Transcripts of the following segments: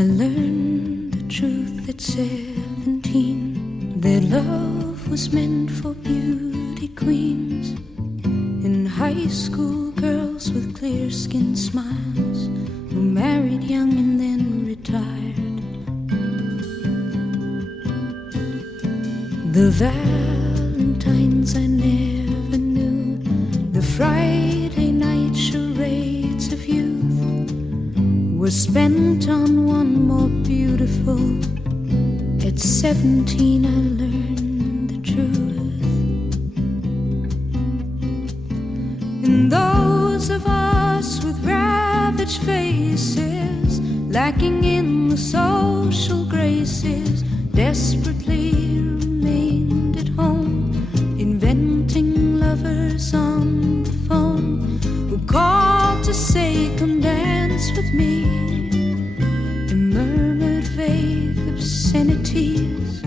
I learned the truth at 17, that love was meant for beauty queens. In high school, girls with clear-skinned smiles who married young and then retired. The Valentines I never knew, the Friday night charades of youth, were spent on one more beautiful. At 17 I learned the truth. And those of us with ravaged faces, lacking in the social graces, desperately remained at home, inventing lovers on the phone, who called to say, come dance with me, and murmured vague obscenities.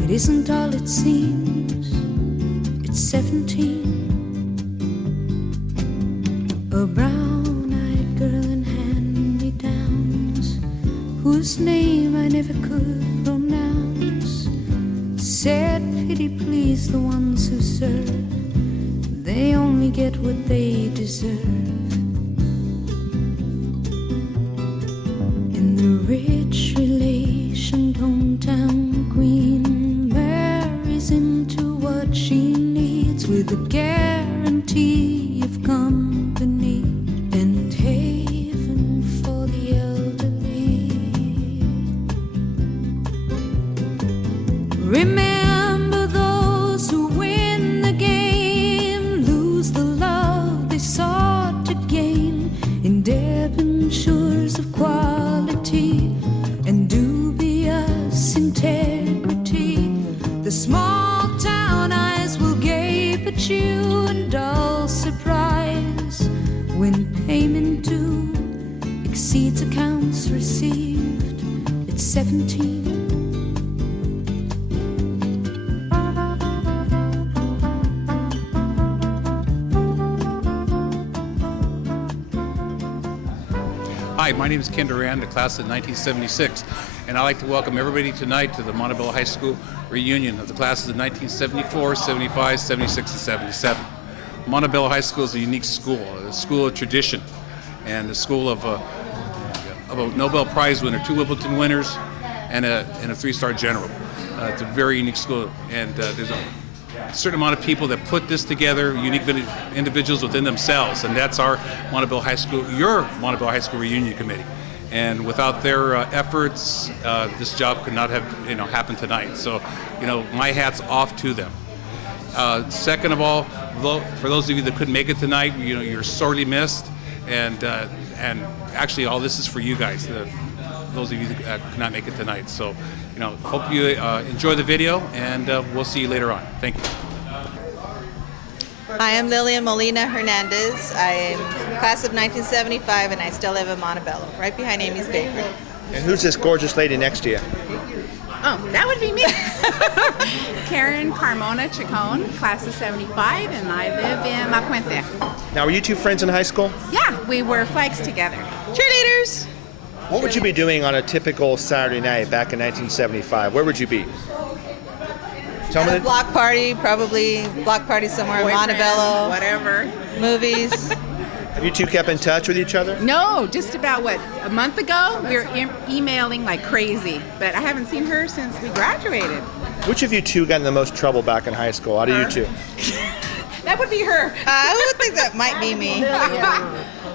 It isn't all it seems. It's 17. A brown-eyed girl in hand-me-downs, whose name I never could pronounce, said, pity please the ones who serve, they only get what they deserve. And the rich relationed hometown queen marries into what she needs, with a guarantee of company and haven for the elderly. Remember those who win the game, lose the love they sought to gain, in debentures of quality and dubious integrity. The small town eyes will gape at you in dull surprise when payment due exceeds accounts received. It's 17. Hi, my name is Ken Duran, the class of 1976, and I'd like to welcome everybody tonight to the Montebello High School reunion of the classes of 1974, 75, 76, and 77. Montebello High School is a unique school, a school of tradition, and a school of a Nobel Prize winner, 2 Wimbledon winners, and a 3-star general. It's a very unique school, and there's a certain amount of people that put this together, unique individuals within themselves, and that's our Montebello High School, your Montebello High School Reunion Committee. And without their efforts, this job could not have happened tonight. So, my hat's off to them. Second of all, for those of you that couldn't make it tonight, you're sorely missed, and actually all this is for you guys, those of you that could not make it tonight. So, hope you enjoy the video, and we'll see you later on. Thank you. Hi, I'm Lillian Molina Hernandez. I'm class of 1975, and I still live in Montebello, right behind Amy's Bakery. And who's this gorgeous lady next to you? Oh, that would be me. Karen Carmona Chacon, class of 75, and I live in La Puente. Now, were you two friends in high school? Yeah, we were flags together. Cheerleaders! What would you be doing on a typical Saturday night back in 1975? Where would you be? Tell me. Block party, probably block party somewhere in Montebello. Whatever. Movies. Have you two kept in touch with each other? No, just about, a month ago? We were emailing like crazy, but I haven't seen her since we graduated. Which of you two got in the most trouble back in high school, out of you two? That would be her. I would think that might be me.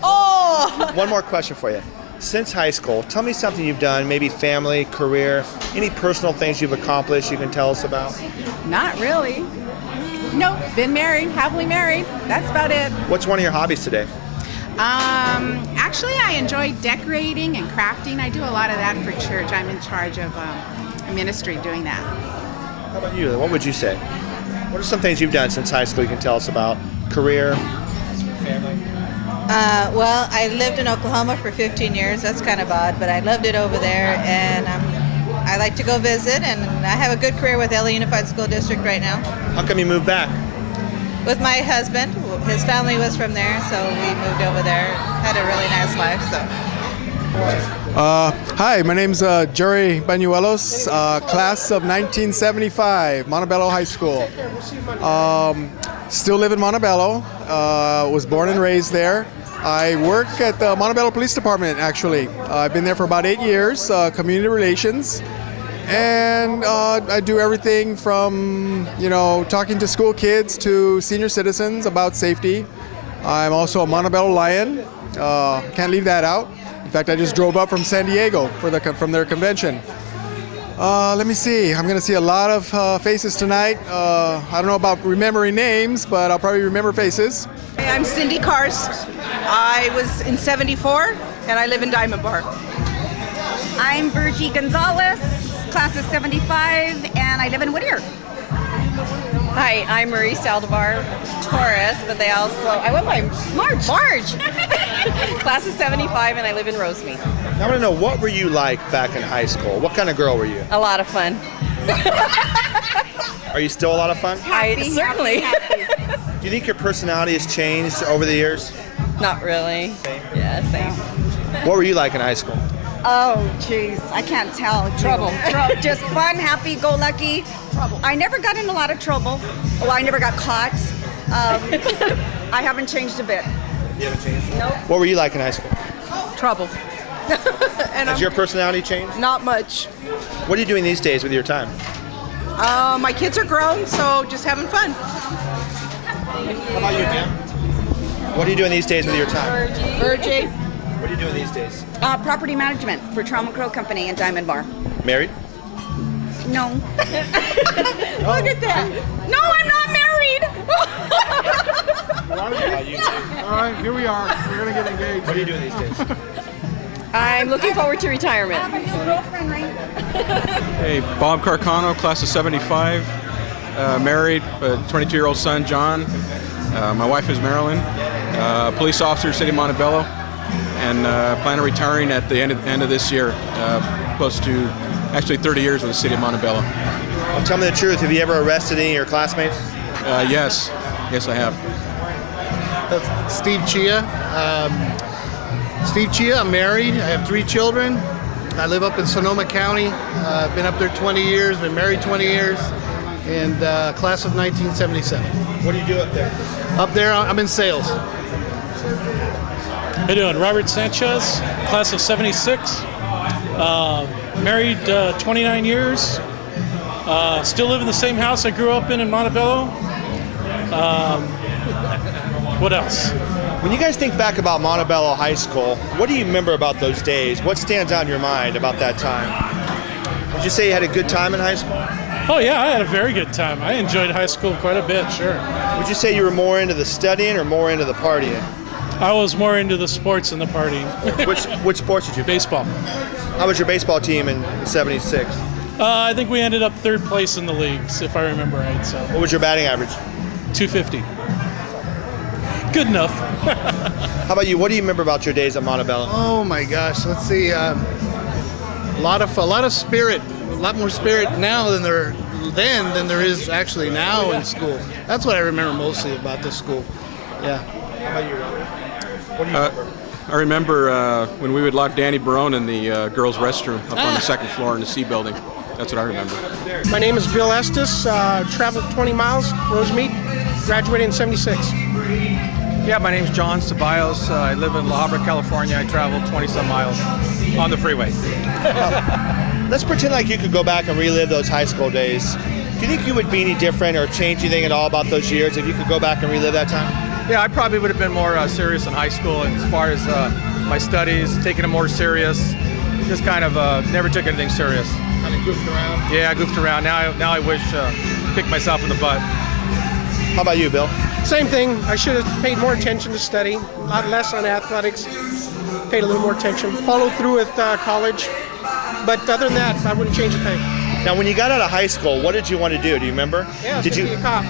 Oh! One more question for you. Since high school, tell me something you've done, maybe family, career, any personal things you've accomplished you can tell us about? Not really. Nope, been married, happily married. That's about it. What's one of your hobbies today? Actually, I enjoy decorating and crafting. I do a lot of that for church. I'm in charge of a ministry doing that. How about you? What would you say? What are some things you've done since high school you can tell us about? Career, family? Well, I lived in Oklahoma for 15 years. That's kind of odd, but I loved it over there, and I like to go visit, and I have a good career with LA Unified School District right now. How come you moved back? With my husband. His family was from there, so we moved over there. Had a really nice life, so. Hi, my name's Jerry Banuelos, class of 1975, Montebello High School. Still live in Montebello, was born and raised there. I work at the Montebello Police Department, actually. I've been there for about 8 years, community relations. And I do everything from, talking to school kids to senior citizens about safety. I'm also a Montebello Lion. Can't leave that out. In fact, I just drove up from San Diego from their convention. Let me see. I'm going to see a lot of faces tonight. I don't know about remembering names, but I'll probably remember faces. Hey, I'm Cindy Karst. I was in 74, and I live in Diamond Bar. I'm Virgie Gonzalez, class of 75, and I live in Whittier. Hi, I'm Marie Saldivar Torres, but I went by Marge, class of 75, and I live in Rosemead. I want to know, what were you like back in high school? What kind of girl were you? A lot of fun. Are you still a lot of fun? Certainly. Do you think your personality has changed over the years? Not really. Same? Yeah, same. What were you like in high school? Oh, jeez, I can't tell. Trouble. Just fun, happy-go-lucky. Trouble. I never got in a lot of trouble. Well, I never got caught. I haven't changed a bit. You haven't changed? Nope. What were you like in high school? Trouble. Has your personality changed? Not much. What are you doing these days with your time? My kids are grown, so just having fun. How about you, Jim? What are you doing these days with your time? Virgie. What are you doing these days? Property management for Trauma Crow Company in Diamond Bar. Married? No. Look at that. No, I'm not married. All right, here we are. We're going to get engaged. What are you doing these days? I'm looking forward to retirement. I have a new girlfriend, right? Hey, Bob Carcano, class of 75, married, a 22-year-old son, John. My wife is Marilyn, police officer, City of Montebello, and plan on retiring at the end of this year, close to actually 30 years with the City of Montebello. Well, tell me the truth. Have you ever arrested any of your classmates? Yes, I have. Steve Chia. I'm married. I have 3 children. I live up in Sonoma County. I've been up there 20 years, been married 20 years, and class of 1977. What do you do up there? Up there, I'm in sales. How you doing? Robert Sanchez, class of 76. Married 29 years. Still live in the same house I grew up in Montebello. What else? When you guys think back about Montebello High School, what do you remember about those days? What stands out in your mind about that time? Would you say you had a good time in high school? Oh yeah, I had a very good time. I enjoyed high school quite a bit, sure. Would you say you were more into the studying or more into the partying? I was more into the sports than the partying. Which sports did you play? Baseball. How was your baseball team in '76? I think we ended up 3rd place in the leagues, if I remember right. So. What was your batting average? 250. Good enough. How about you? What do you remember about your days at Montebello? Oh my gosh, let's see. A lot of spirit, a lot more spirit now than there is actually now in school. That's what I remember mostly about this school. Yeah. How about you, Robert? What do you remember? I remember when we would lock Danny Barone in the girls' restroom up on the 2nd floor in the C building. That's what I remember. My name is Bill Estes, traveled 20 miles, Rosemead, graduated in 76. Yeah, my name's John Ceballos. I live in La Habra, California. I traveled 20-some miles on the freeway. Let's pretend like you could go back and relive those high school days. Do you think you would be any different or change anything at all about those years if you could go back and relive that time? Yeah, I probably would have been more serious in high school, and as far as my studies, taking it more serious. Just kind of never took anything serious. Kind of goofed around? Yeah, I goofed around. Now I wish kicked myself in the butt. How about you, Bill? Same thing. I should have paid more attention to study, a lot less on athletics, paid a little more attention, followed through with college. But other than that, I wouldn't change a thing. Now, when you got out of high school, what did you want to do? Do you remember? Yeah, I was gonna be a cop.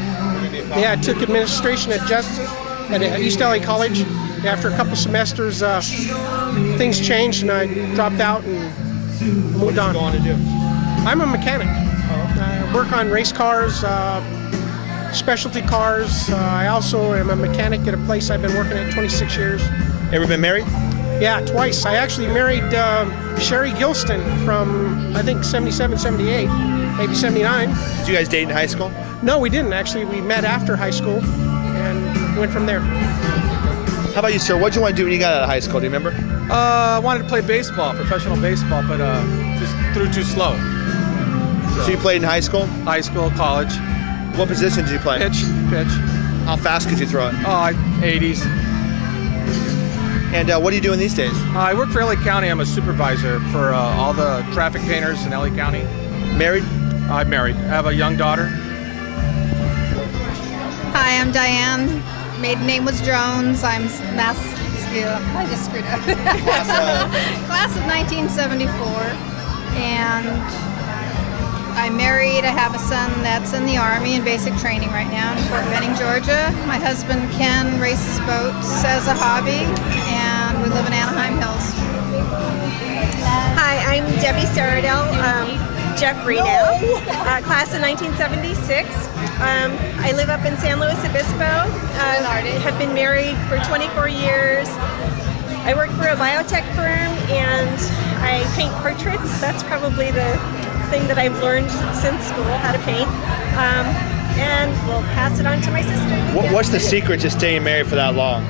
Yeah, I took administration at Justice at East LA College. After a couple semesters, things changed and I dropped out and moved on. What did you go on to do? I'm a mechanic. I work on race cars, specialty cars. I also am a mechanic at a place I've been working at 26 years. Ever been married? Yeah, twice. I actually married Sherry Gilston from, I think, 77, 78, maybe 79. Did you guys date in high school? No, we didn't. Actually, we met after high school and went from there. How about you, sir? What did you want to do when you got out of high school? Do you remember? I wanted to play baseball, professional baseball, but just threw too slow. So you played in high school? High school, college. What position did you play? Pitch. How fast could you throw it? 80s. And what are you doing these days? I work for LA County. I'm a supervisor for all the traffic painters in LA County. Married? I'm married. I have a young daughter. Hi, I'm Diane. Maiden name was Jones. I just screwed up. Class of 1974. And I'm married. I have a son that's in the Army in basic training right now in Fort Benning, Georgia. My husband, Ken, races boats as a hobby, and we live in Anaheim Hills. Hi, I'm Debbie Saradell, Jeff Reno, class of 1976. I live up in San Luis Obispo. Have been married for 24 years. I work for a biotech firm and I paint portraits. That's probably the thing that I've learned since school, how to paint. And we'll pass it on to my sister. What's the secret to staying married for that long?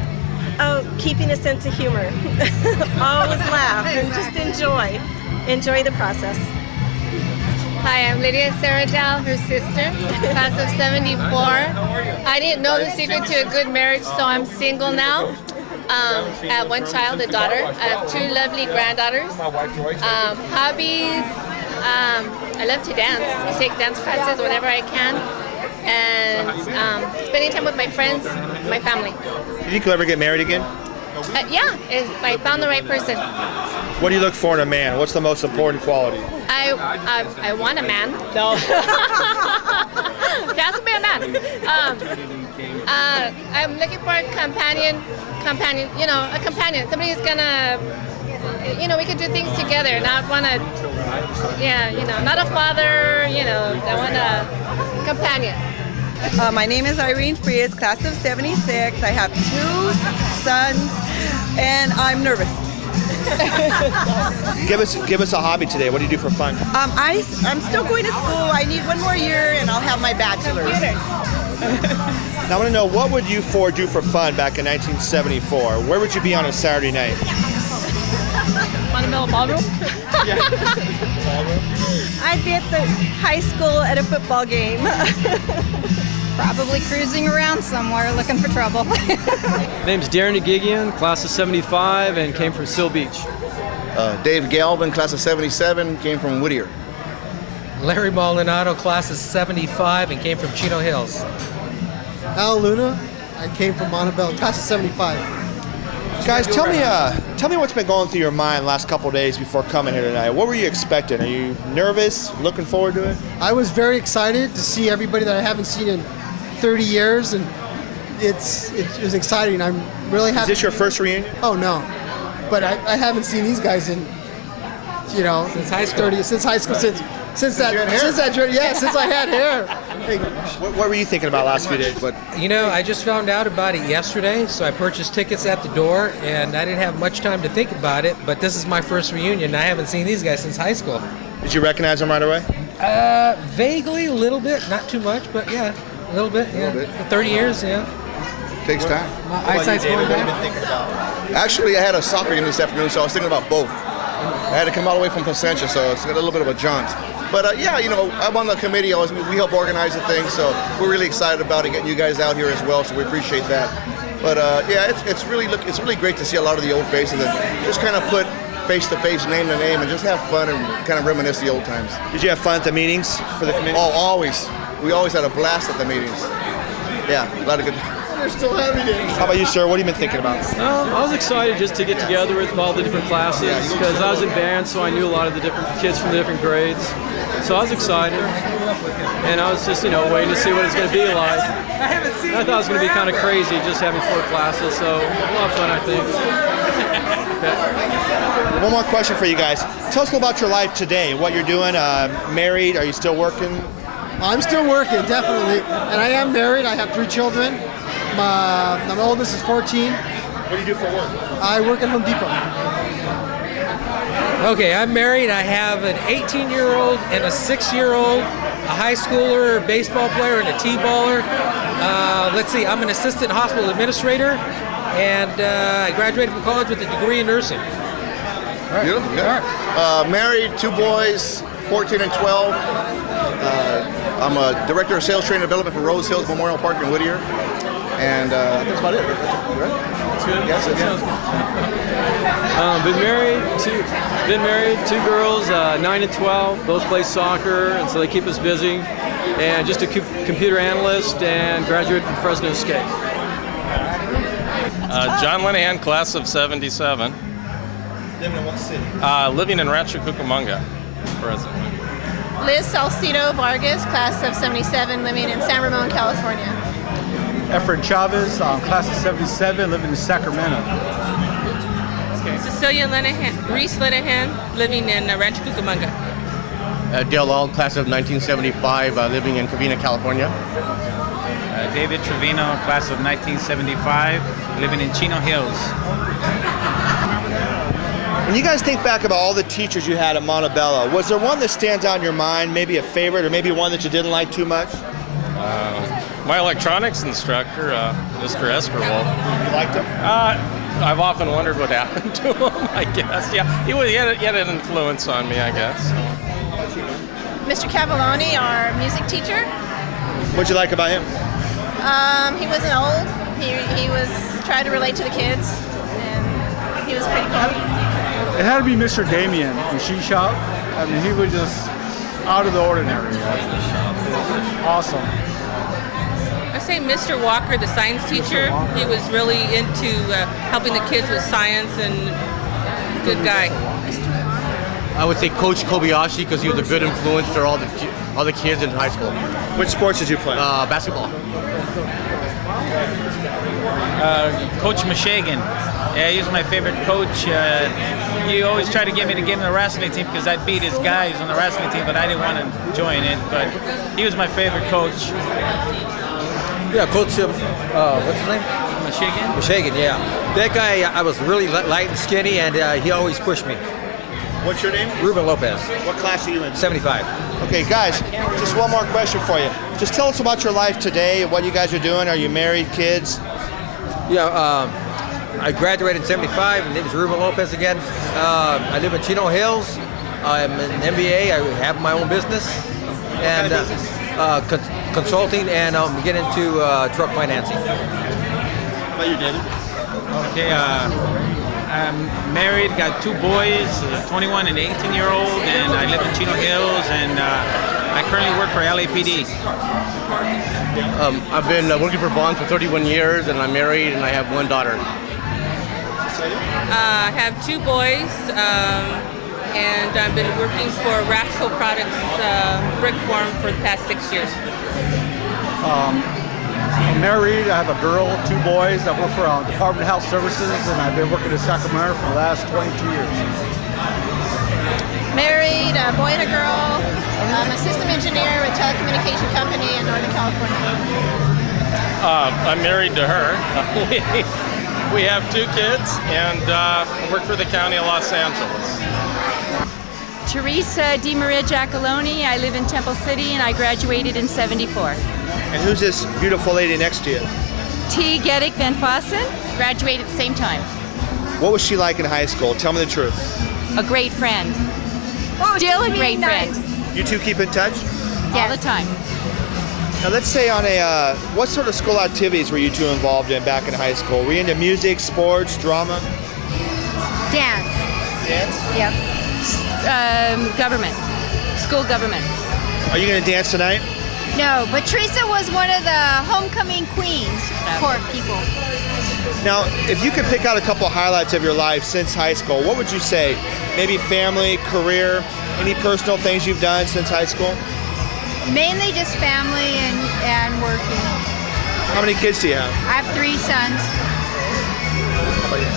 Oh, keeping a sense of humor. Always laugh and just enjoy the process. Hi, I'm Lydia Saradell, her sister, class of 74. I didn't know the secret to a good marriage, so I'm single now. I have one child, a daughter. I have two lovely granddaughters. Hobbies, I love to dance. I take dance classes whenever I can. And spending time with my friends, my family. Do you think you'll ever get married again? Yeah, if I found the right person. What do you look for in a man? What's the most important quality? I want a man. No. It has to be a man. I'm looking for a companion, a companion. Somebody who's gonna, we could do things together, not want to, not a father, I want a companion. My name is Irene Frias, class of 76. I have 2 sons, and I'm nervous. Give us a hobby today. What do you do for fun? I'm still going to school. I need 1 more year, and I'll have my bachelor's. Now I want to know, what would you four do for fun back in 1974? Where would you be on a Saturday night? Montebello ballroom? I'd be at the high school at a football game. Probably cruising around somewhere looking for trouble. Name's Darren Agigian, class of 75, and came from Seal Beach. Dave Galvin, class of 77, came from Whittier. Larry Maldonado, class of 75, and came from Chino Hills. Al Luna, I came from Montebello, class of 75. Guys, tell me what's been going through your mind the last couple of days before coming here tonight. What were you expecting? Are you nervous? Looking forward to it? I was very excited to see everybody that I haven't seen in 30 years, and it was exciting. I'm really happy. Is this your first reunion? Oh no, but I haven't seen these guys in, since high school. Since I had hair. What were you thinking about last few days? But I just found out about it yesterday, so I purchased tickets at the door, and I didn't have much time to think about it. But this is my first reunion. I haven't seen these guys since high school. Did you recognize them right away? Vaguely, a little bit, not too much, but yeah, a little bit. Yeah, 30 years, yeah. Takes time. My eyesight's going back. Actually, I had a soccer game this afternoon, so I was thinking about both. I had to come all the way from Placentia, so it's got a little bit of a jaunt. But I'm on the committee. We help organize the thing, so we're really excited about it, getting you guys out here as well. So we appreciate that. But it's really great to see a lot of the old faces and just kind of put face to face, name to name, and just have fun and kind of reminisce the old times. Did you have fun at the meetings for the committee? Oh, always. We always had a blast at the meetings. Yeah, a lot of good. They're still having it. How about you, sir? What have you been thinking about? I was excited just to get together with all the different classes because I was in band, so I knew a lot of the different kids from the different grades. So I was excited, and I was just, waiting to see what it's going to be like. And I thought it was going to be kind of crazy just having 4 classes, so a lot of fun, I think. Okay. One more question for you guys. Tell us about your life today, what you're doing. Married? Are you still working? I'm still working, definitely. And I am married. I have 3 children. My oldest is 14, What do you do for work? I work at Home Depot. Okay, I'm married. I have an 18-year-old and a 6-year-old, a high schooler, a baseball player, and a T-baller. Let's see, I'm an assistant hospital administrator, and I graduated from college with a degree in nursing. Beautiful. Good. Married, 2 boys, 14 and 12. I'm a director of sales training development for Rose Hills Memorial Park in Whittier. And that's about it. Right? That's good. Yes, yeah. Been married, 2 girls, 9 and 12. Both play soccer, and so they keep us busy. And just a computer analyst, and graduated from Fresno State. John Linehan, class of 77. Living in what city? Living in Rancho Cucamonga, presently. Liz Salcido Vargas, class of 77, living in San Ramon, California. Efren Chavez, class of 77, living in Sacramento. Cecilia Reese Linehan, living in Rancho Cucamonga. Dale Auld, class of 1975, living in Covina, California. David Trevino, class of 1975, living in Chino Hills. When you guys think back about all the teachers you had at Montebello, was there one that stands out in your mind, maybe a favorite, or maybe one that you didn't like too much? My electronics instructor, Mr. Eskerwald. You liked him? I've often wondered what happened to him, I guess. Yeah, he had an influence on me, I guess. Mr. Cavalloni, our music teacher. What'd you like about him? He wasn't old. He was trying to relate to the kids, and he was pretty cool. It had to be Mr. Damien, machine shop. I mean, he was just out of the ordinary. Awesome. I say Mr. Walker, the science teacher. He was really into helping the kids with science, and good guy. I would say Coach Kobayashi, because he was a good influence to all the kids in high school. Which sports did you play? Basketball. Coach Meshagan. Yeah, he was my favorite coach. He always tried to get me to get in the wrestling team because I'd beat his guys on the wrestling team, but I didn't want to join it. But he was my favorite coach. Yeah, Coach, what's his name? Meshagan, yeah. That guy, I was really light and skinny, and he always pushed me. What's your name? Ruben Lopez. What class are you in? 75. Okay, guys, just one more question for you. Just tell us about your life today, what you guys are doing. Are you married, kids? Yeah, I graduated in 75, and it was Ruben Lopez again. I live in Chino Hills. I'm an MBA. I have my own business. And consulting, and I'm getting into truck financing. How about you, David? Okay, I'm married, got 2 boys, a 21 and 18-year-old, and I live in Chino Hills, and I currently work for LAPD. I've been working for Bond for 31 years, and I'm married, and I have 1 daughter. I have 2 boys, and I've been working for Rathco Products brick form for the past 6 years. I'm married. I have a girl, 2 boys. I work for Department of Health Services, and I've been working in Sacramento for the last 22 years. Married, a boy and a girl. I'm a system engineer with a telecommunication company in Northern California. I'm married to her. We have 2 kids, and I work for the County of Los Angeles. Teresa DiMaria Giacalone. I live in Temple City, and I graduated in 74. And who's this beautiful lady next to you? T. Geddick Van Fossen. Graduated at the same time. What was she like in high school? Tell me the truth. A great friend. Still a great friend. You 2 keep in touch? All the time. Now let's say on a, what sort of school activities were you 2 involved in back in high school? Were you into music, sports, drama? Dance. Dance? Yep. Government. School government. Are you going to dance tonight? No, but Teresa was one of the homecoming queens court people. Now, if you could pick out a couple highlights of your life since high school, what would you say? Maybe family, career, any personal things you've done since high school? Mainly just family and working. How many kids do you have? I have 3 sons. How about you?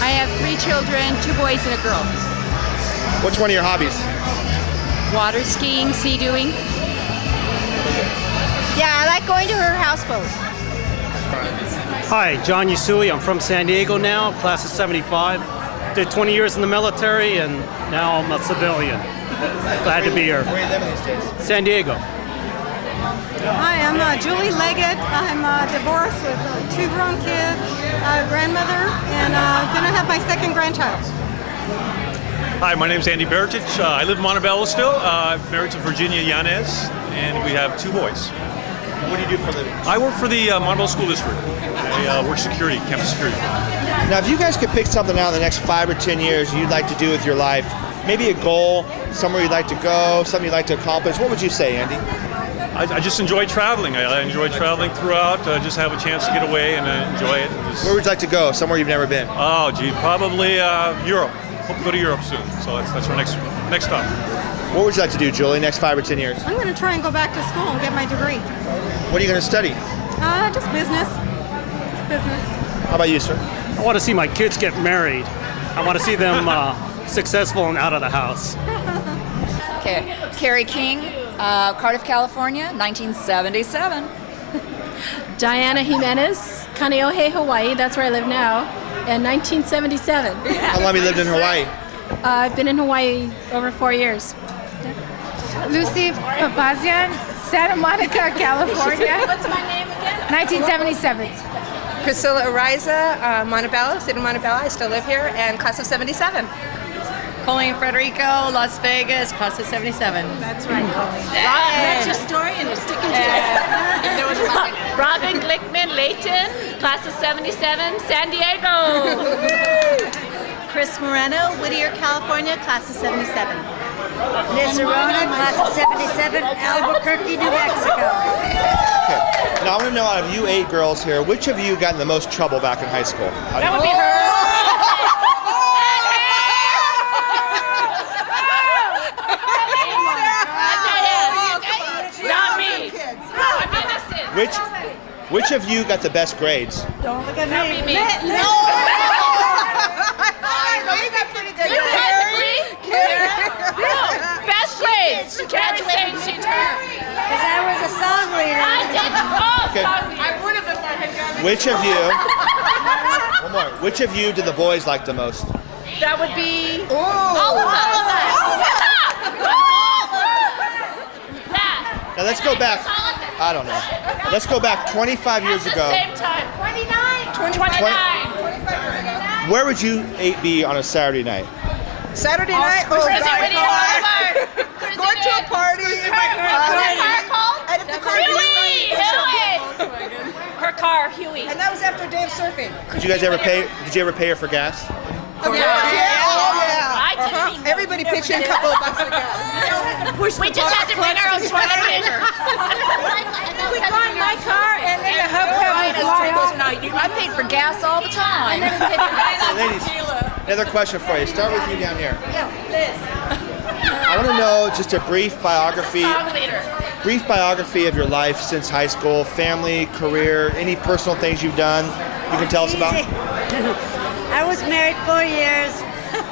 I have 3 children, 2 boys and a girl. What's one of your hobbies? Water skiing, sea doing. Yeah, I like going to her houseboat. Hi, John Yusui. I'm from San Diego now, class of 75. Did 20 years in the military, and now I'm a civilian. Glad to be here. Where are you living these days? San Diego. Hi, I'm Julie Leggett. I'm divorced with 2 grown kids, grandmother, and gonna have my 2nd grandchild. Hi, my name is Andy Beretich. I live in Montebello still. I'm married to Virginia Yanez, and we have 2 boys. What do you do for a living? I work for the Montebello School District. I work security, campus security. Now, if you guys could pick something out in the next 5 or 10 years you'd like to do with your life, maybe a goal, somewhere you'd like to go, something you'd like to accomplish, what would you say, Andy? I just enjoy traveling. I enjoy traveling throughout. Just have a chance to get away and enjoy it. Where would you like to go? Somewhere you've never been? Oh, gee, probably Europe. Hope to go to Europe soon. So that's our next stop. What would you like to do, Julie, next 5 or 10 years? I'm gonna try and go back to school and get my degree. What are you going to study? Just business. Business. How about you, sir? I want to see my kids get married. I want to see them successful and out of the house. Okay, Carrie King, Cardiff, California, 1977. Diana Jimenez, Kaneohe, Hawaii, that's where I live now, in 1977. How long have you lived in Hawaii? I've been in Hawaii over 4 years. Lucy Papazian, Santa Monica, California. What's my name again? 1977. Priscilla Ariza, Montebello, City of Montebello. I still live here, and class of 77. Colleen Frederico, Las Vegas, class of 77. That's right, Colleen. That's your story and you're sticking to it. Robin Glickman, Layton, class of 77, San Diego. Chris Moreno, Whittier, California, class of 77. Liz Arona, class of 77, Albuquerque, New Mexico. Okay. Now, I want to know, out of you 8 girls here, which of you got in the most trouble back in high school? That would be her. Not me. I'm innocent. Which of you got the best grades? Don't look at That me. would be me. No! You guys agree? No, best grades. Carrie's saying she turned. Because I was a song leader. I did. Oh, Okay. sorry. I would have if I had gotten. Which of you, one more, which of you did the boys like the most? That would be all of us. Now let's go back, I don't know. Let's go back 25 years ago. Same time. 29. Where would you 8 be on a Saturday night? Saturday night? Oh, Chrissy, God. what do you want? Going to a party in my car. And if the car Huey! Her car, Huey. And that was after a day of surfing. Did you guys ever pay? Did you ever pay her for gas? Oh, yeah. Oh, yeah. I didn't. Everybody pitched in a couple of bucks of gas. We just had to bring our own toilet paper. We got in my car and then the hubcap would fly off. I paid for gas all the time. Ladies, another question for you. Start with you down here. I want to know just a brief biography of your life since high school, family, career, any personal things you've done you can tell us about. I was married 4 years,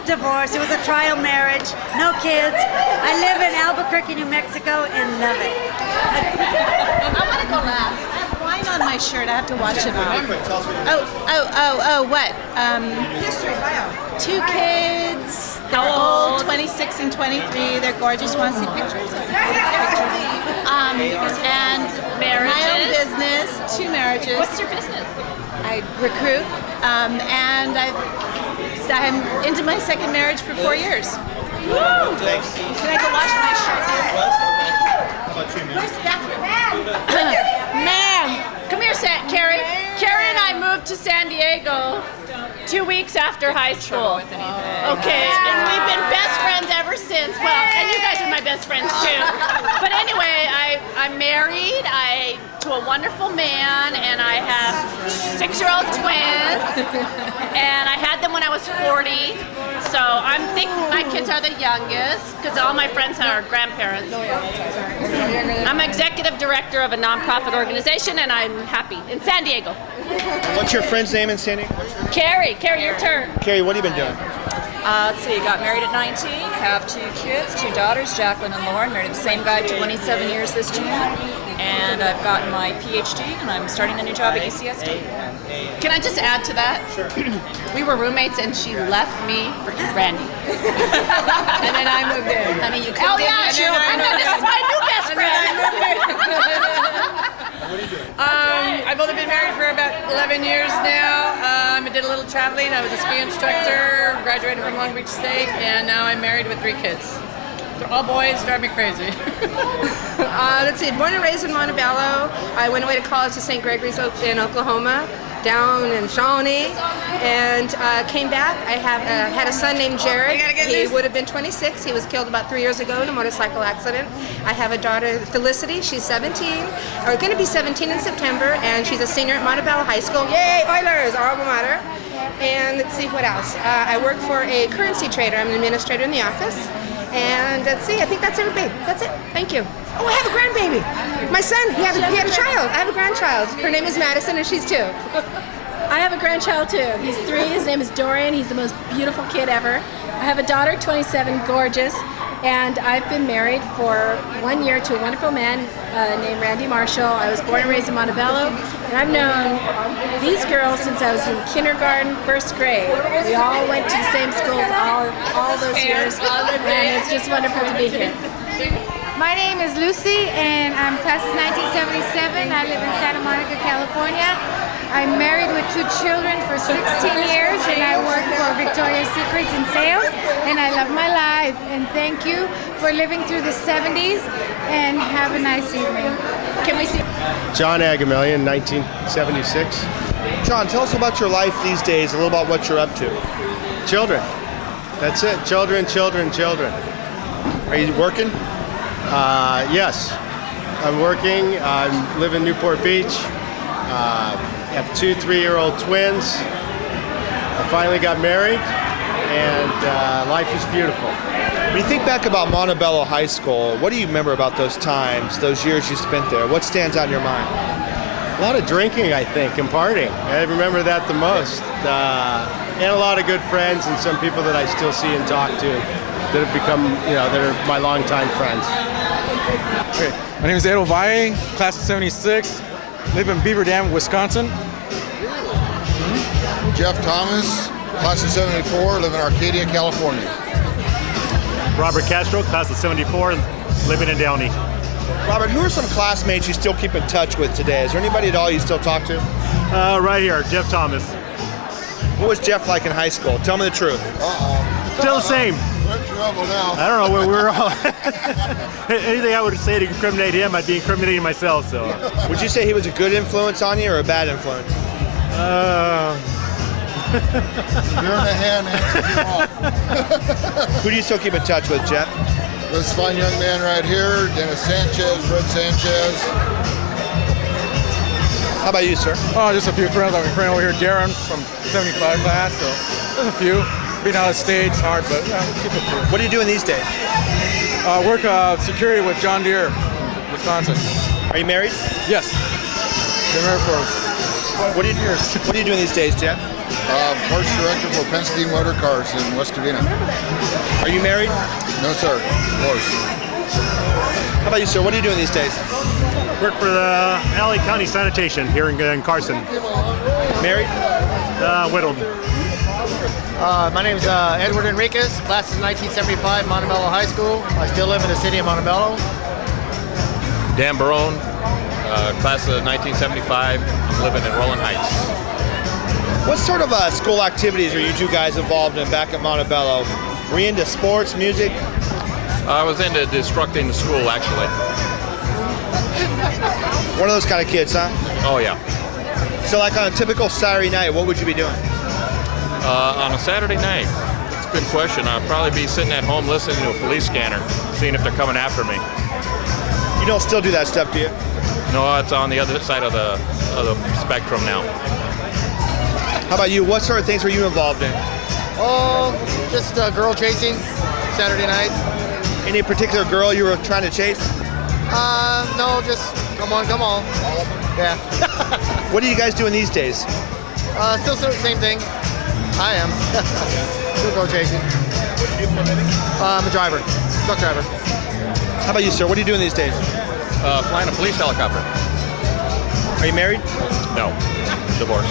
divorced. It was a trial marriage, no kids. I live in Albuquerque, New Mexico, and love it. I want to go last. I have wine on my shirt. I have to wash it off. What? History, bio. 2 kids. They're old, 26 and 23. They're gorgeous. Want to see pictures? And Marriages. my own business, 2 marriages. What's your business? I recruit, and I'm into my 2nd marriage for 4 years. Thanks. Can I go wash my shirt? How about you, man? Where's the bathroom? Ma'am, come here, Carrie. Carrie and I moved to San Diego 2 weeks after high school. Okay, and we've been best friends ever since. Well, and you guys are my best friends too. But anyway, I'm married to a wonderful man, and I have 6-year-old twins, and I had them when I was 40. So I'm thinking my kids are the youngest, because all my friends are grandparents. I'm executive director of a nonprofit organization, and I'm happy in San Diego. What's your friend's name in San Diego? Carrie, your turn. Carrie, what have you been doing? Let's see, got married at 19, have 2 kids, 2 daughters, Jacqueline and Lauren, married the same guy 27 years this June. And I've gotten my PhD and I'm starting a new job at UCSD. Can I just add to that? Sure. We were roommates and she left me for Randy. And then I moved in. Honey, you Oh yeah, sure. And then this is my new best friend. What are you doing? I've only been married for about 11 years now. I did a little traveling. I was a ski instructor, graduated from Long Beach State, and now I'm married with 3 kids. They're all boys, drive me crazy. Let's see, born and raised in Montebello. I went away to college to St. Gregory's in Oklahoma, down in Shawnee, and came back. I have had a son named Jared. He would have been 26. He was killed about 3 years ago in a motorcycle accident. I have a daughter, Felicity. She's 17, or going to be 17 in September, and she's a senior at Montebello High School. Yay, Oilers, our alma mater. And let's see what else. I work for a currency trader. I'm an administrator in the office. And let's see, I think that's everything. That's it. Thank you. Oh, I have a grandbaby. My son, he had a child. I have a grandchild. Her name is Madison, and she's 2. I have a grandchild too. He's 3. His name is Dorian. He's the most beautiful kid ever. I have a daughter, 27, gorgeous. And I've been married for 1 year to a wonderful man named Randy Marshall. I was born and raised in Montebello, and I've known these girls since I was in kindergarten, 1st grade. We all went to the same schools all those years, and it's just wonderful to be here. My name is Lucy, and I'm class of 1977. I live in Santa Monica, California. I'm married with 2 children for 16 years, and I work for Victoria's Secrets in sales, and I love my life. And thank you for living through the 70s, and have a nice evening. Can we see? John Agamillion, 1976. John, tell us about your life these days, a little about what you're up to. Children. That's it. Children, children, children. Are you working? Yes. I'm working. I live in Newport Beach. I have 2 3-year-old twins. I finally got married, and life is beautiful. When you think back about Montebello High School, what do you remember about those times, those years you spent there? What stands out in your mind? A lot of drinking, I think, and partying. I remember that the most. And a lot of good friends and some people that I still see and talk to that have become, that are my longtime friends. Okay. My name is Ed Ovalle, class of 76. Live in Beaver Dam, Wisconsin. Jeff Thomas, class of 74, live in Arcadia, California. Robert Castro, class of 74, living in Downey. Robert, who are some classmates you still keep in touch with today? Is there anybody at all you still talk to? Right here, Jeff Thomas. What was Jeff like in high school? Tell me the truth. Still the same. We're in trouble now. I don't know where we're all. Anything I would say to incriminate him, I'd be incriminating myself. So. Would you say he was a good influence on you or a bad influence? You're in the hand, Who do you still keep in touch with, Jeff? This fine young man right here, Dennis Sanchez, Fred Sanchez. How about you, sir? Oh, just a few friends. I have a friend over here, Darren, from 75 class, so there's a few. Being out of state, it's hard, but keep it through. What are you doing these days? Work security with John Deere, Wisconsin. Are you married? Yes. Been married for What are you doing these days, Jeff? Parts director for Penske Motor Cars in West Covina. Are you married? No, sir. Divorced. How about you, sir? What are you doing these days? Work for the LA County Sanitation here in Carson. Married? Widowed. My name is Edward Enriquez, class of 1975, Montebello High School. I still live in the city of Montebello. Dan Barone, class of 1975. I'm living in Rolling Heights. What sort of school activities are you 2 guys involved in back at Montebello? Were you into sports, music? I was into destructing the school, actually. One of those kind of kids, huh? Oh, yeah. So like on a typical Saturday night, what would you be doing? On a Saturday night, that's a good question. I'd probably be sitting at home listening to a police scanner, seeing if they're coming after me. You don't still do that stuff, do you? No, it's on the other side of the spectrum now. How about you? What sort of things were you involved in? Oh, just girl chasing, Saturday nights. Any particular girl you were trying to chase? No, just come on. Yeah. What are you guys doing these days? Still the same thing. I am. Still girl chasing. What do you do for a living? I'm a driver, truck driver. How about you, sir? What are you doing these days? Flying a police helicopter. Are you married? No. divorce.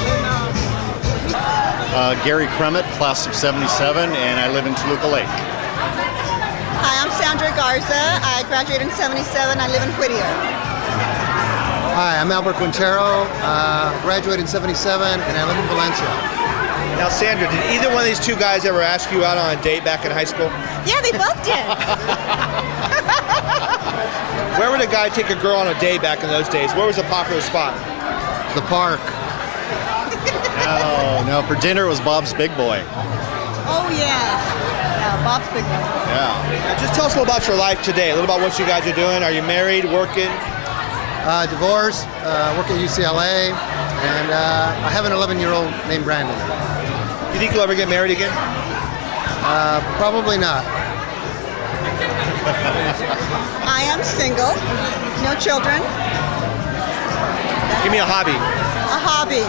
Gary Kremet, class of 77, and I live in Toluca Lake. Hi, I'm Sandra Garza. I graduated in 77. I live in Whittier. Hi, I'm Albert Quintero, graduated in 77, and I live in Valencia. Now, Sandra, did either one of these two guys ever ask you out on a date back in high school? Yeah, they both did. Where would a guy take a girl on a date back in those days? Where was a popular spot? The park. No, for dinner it was Bob's Big Boy. Oh, yeah. Yeah, Bob's Big Boy. Yeah. Now, just tell us a little about your life today, a little about what you guys are doing. Are you married, working? Divorced, work at UCLA, and I have an 11-year-old named Brandon. You think you'll ever get married again? Probably not. I am single, no children. Give me a hobby. A hobby.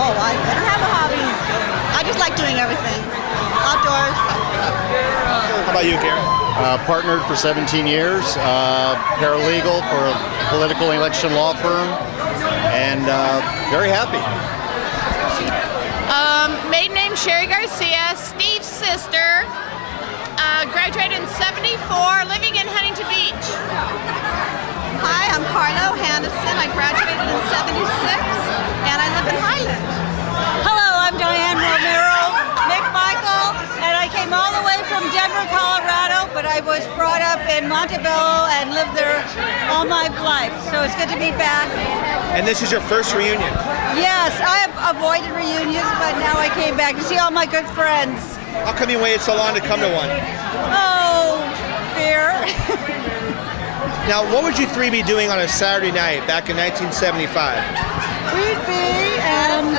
Oh, I don't have a hobby. I just like doing everything. Outdoors. How about you, Gary? Partnered for 17 years, paralegal for a political election law firm, and very happy. Maiden name Sherry Garcia, Steve's sister. Graduated in 74, living in Huntington Beach. Hi, I'm Carlo Hannison. I graduated in 76, and I live in Highland. Hello, I'm Diane Romero, McMichael, and I came all the way from Denver, Colorado, but I was brought up in Montebello and lived there all my life, so it's good to be back. And this is your first reunion? Yes, I have avoided reunions, but now I came back to see all my good friends. How come you waited so long to come to one? Oh, fear. Now, what would you three be doing on a Saturday night back in 1975? We'd be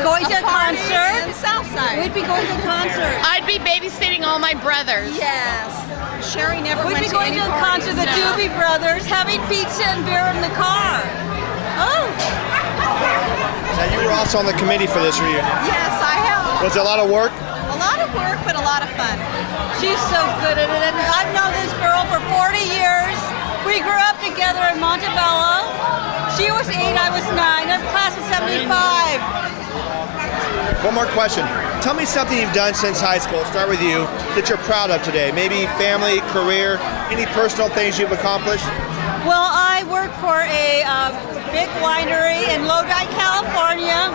going to a concert. In Southside. We'd be going to a concert. I'd be babysitting all my brothers. Yes. Sherry never We'd went be to going any to a parties. concert, the Doobie Brothers, having pizza and beer in the car. Oh. Now, you were also on the committee for this reunion. Yes, I have. Was it a lot of work? A lot of work, but a lot of fun. She's so good at it. And I've known this girl for 40 years. We grew up together in Montebello. She was 8, I was 9. I'm class of 75. One more question. Tell me something you've done since high school, start with you, that you're proud of today. Maybe family, career, any personal things you've accomplished? Well, I work for a big winery in Lodi, California.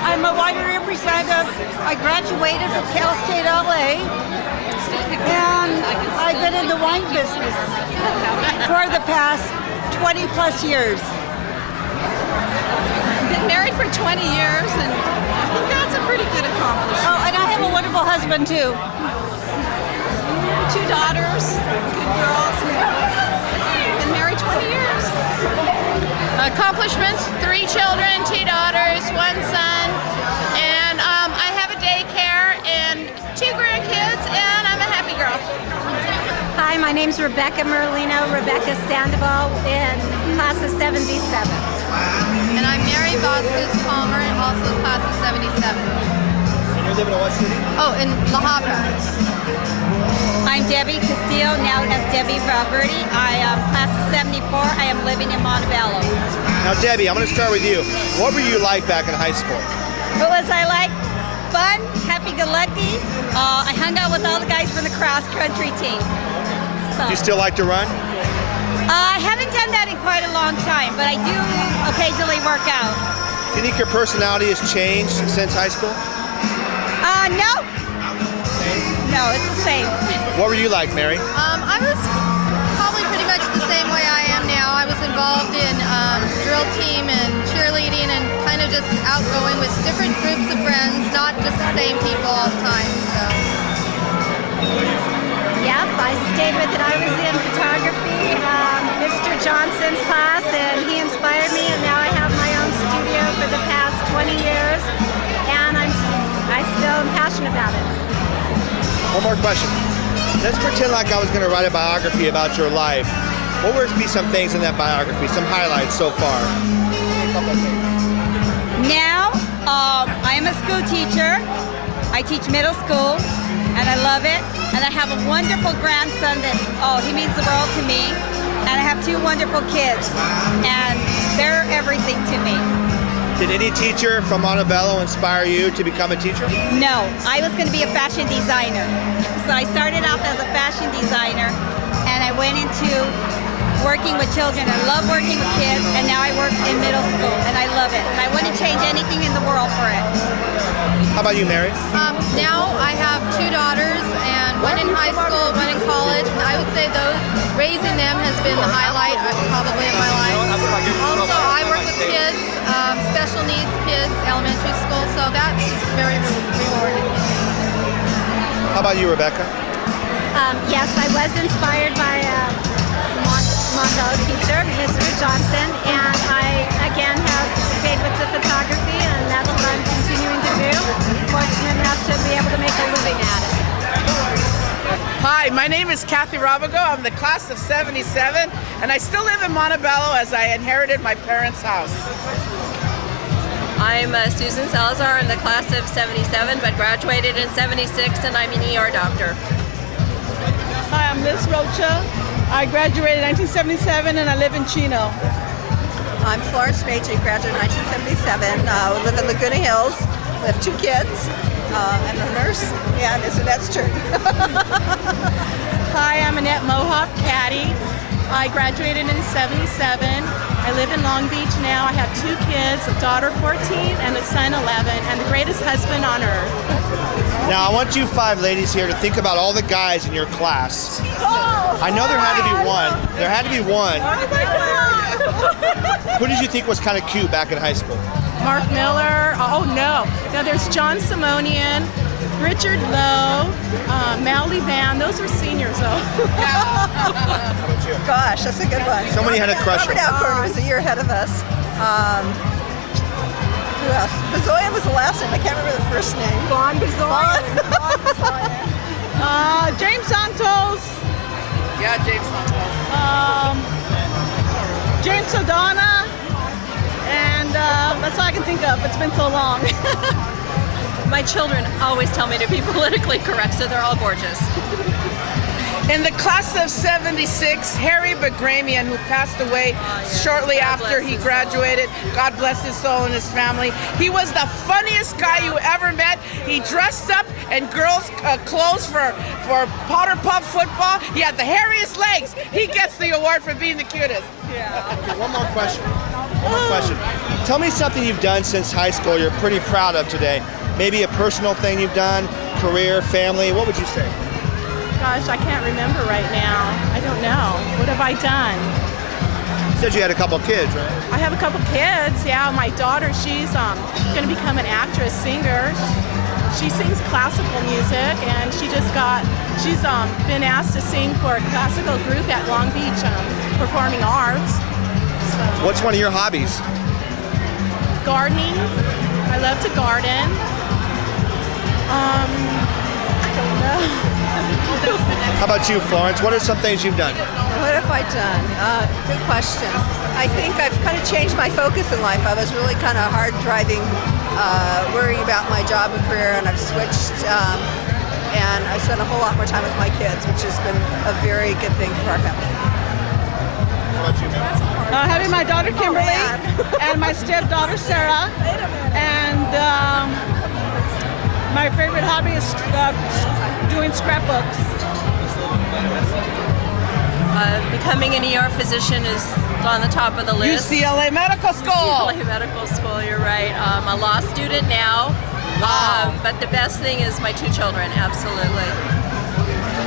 I'm a winery representative. I graduated from Cal State LA. And I've been in the wine business for the past 20 plus years. Been married for 20 years, and I think that's a pretty good accomplishment. Oh, and I have a wonderful husband too. 2 daughters, good girls. Been married 20 years. Accomplishments, 3 children, 2 daughters, 1 son, and I have a daycare and 2 grandkids, and I'm a happy girl. Hi, my name's Rebecca Merlino, Rebecca Sandoval, in class of 77. And I'm Mary Vasquez Palmer, also class of 77. And you're living in what city? Oh, in La Habra. I'm Debbie Castillo, now as Debbie Valverde. I am class of 74. I am living in Montebello. Now, Debbie, I'm going to start with you. What were you like back in high school? What was I like? Fun, happy-go-lucky. I hung out with all the guys from the cross-country team. So. Do you still like to run? I haven't done that in quite a long time, but I do occasionally work out. Do you think your personality has changed since high school? No. No, it's the same. What were you like, Mary? I was probably pretty much the same way I am now. I was involved in drill team and cheerleading and kind of just outgoing with different groups of friends, not just the same people all the time. So. Yep, I stayed with it. I was in photography, Mr. Johnson's class, and he inspired me, and now I have my own studio for the past 20 years, and I still am passionate about it. One more question. Let's pretend like I was going to write a biography about your life. What would be some things in that biography, some highlights so far? A couple of things. Now, I am a school teacher. I teach middle school, and I love it. And I have a wonderful grandson that, he means the world to me. And I have 2 wonderful kids, and they're everything to me. Did any teacher from Montebello inspire you to become a teacher? No, I was going to be a fashion designer. So I started off as a fashion designer, and I went into working with children. I love working with kids, and now I work in middle school, and I love it. And I wouldn't change anything in the world for it. How about you, Mary? Now I have 2 daughters, and one in high school, one in college. And I would say raising them has been the highlight probably of my life. Also, I work with kids, special needs kids, elementary school, so that's very rewarding. How about you, Rebecca? Yes, I was inspired by Montebello teacher, Mr. Johnson, and I again have stayed with the photography, and that's what I'm continuing to do. Fortunate enough to be able to make a living at it. Hi, my name is Kathy Robigo. I'm the class of 77, and I still live in Montebello as I inherited my parents' house. I'm Susan Salazar. I'm the class of 77, but graduated in 76, and I'm an ER doctor. Hi, I'm Liz Rocha. I graduated in 1977, and I live in Chino. I'm Florence Major, graduated in 1977. We live in Laguna Hills. We have 2 kids. I'm a nurse. Yeah, and it's Annette's turn. Hi, I'm Annette Mohawk, caddy. I graduated in 77. I live in Long Beach now. I have 2 kids, a daughter 14 and a son 11, and the greatest husband on earth. Now, I want you 5 ladies here to think about all the guys in your class. I know there had to be one. There had to be one. Who did you think was kind of cute back in high school? Mark Miller. Oh, no. Now, there's John Simonian, Richard Lowe, Mally Van. Those are seniors, though. Gosh, that's a good one. Somebody had a crush on Robert Alcorn was a year ahead of us. Who else? Bezoyan was the last name. I can't remember the first name. Vaughn Bezoyan. James Santos. Yeah, James Santos. James Saldana. And that's all I can think of. It's been so long. My children always tell me to be politically correct, so they're all gorgeous. In the class of 76, Harry Bagramian, who passed away shortly after he graduated, God bless his soul and his family. He was the funniest guy you ever met. He dressed up in girls' clothes for powder puff football. He had the hairiest legs. He gets the award for being the cutest. Yeah. Okay, one more question. Tell me something you've done since high school you're pretty proud of today. Maybe a personal thing you've done, career, family. What would you say? Gosh, I can't remember right now. I don't know. What have I done? You said you had a couple kids, right? I have a couple kids. Yeah, my daughter, she's going to become an actress, singer. She sings classical music, and she's been asked to sing for a classical group at Long Beach Performing Arts. So. What's one of your hobbies? Gardening. I love to garden. I don't know. How about you, Florence? What are some things you've done? What have I done? Good question. I think I've kind of changed my focus in life. I was really kind of hard driving, worrying about my job and career, and I've switched, and I spend a whole lot more time with my kids, which has been a very good thing for our family. How about you, ma'am? Having my daughter Kimberly and my stepdaughter Sarah, and my favorite hobby is doing scrapbooks. Becoming an ER physician is on the top of the list. UCLA Medical School. UCLA Medical School, you're right. I'm a law student now, but the best thing is my 2 children, absolutely.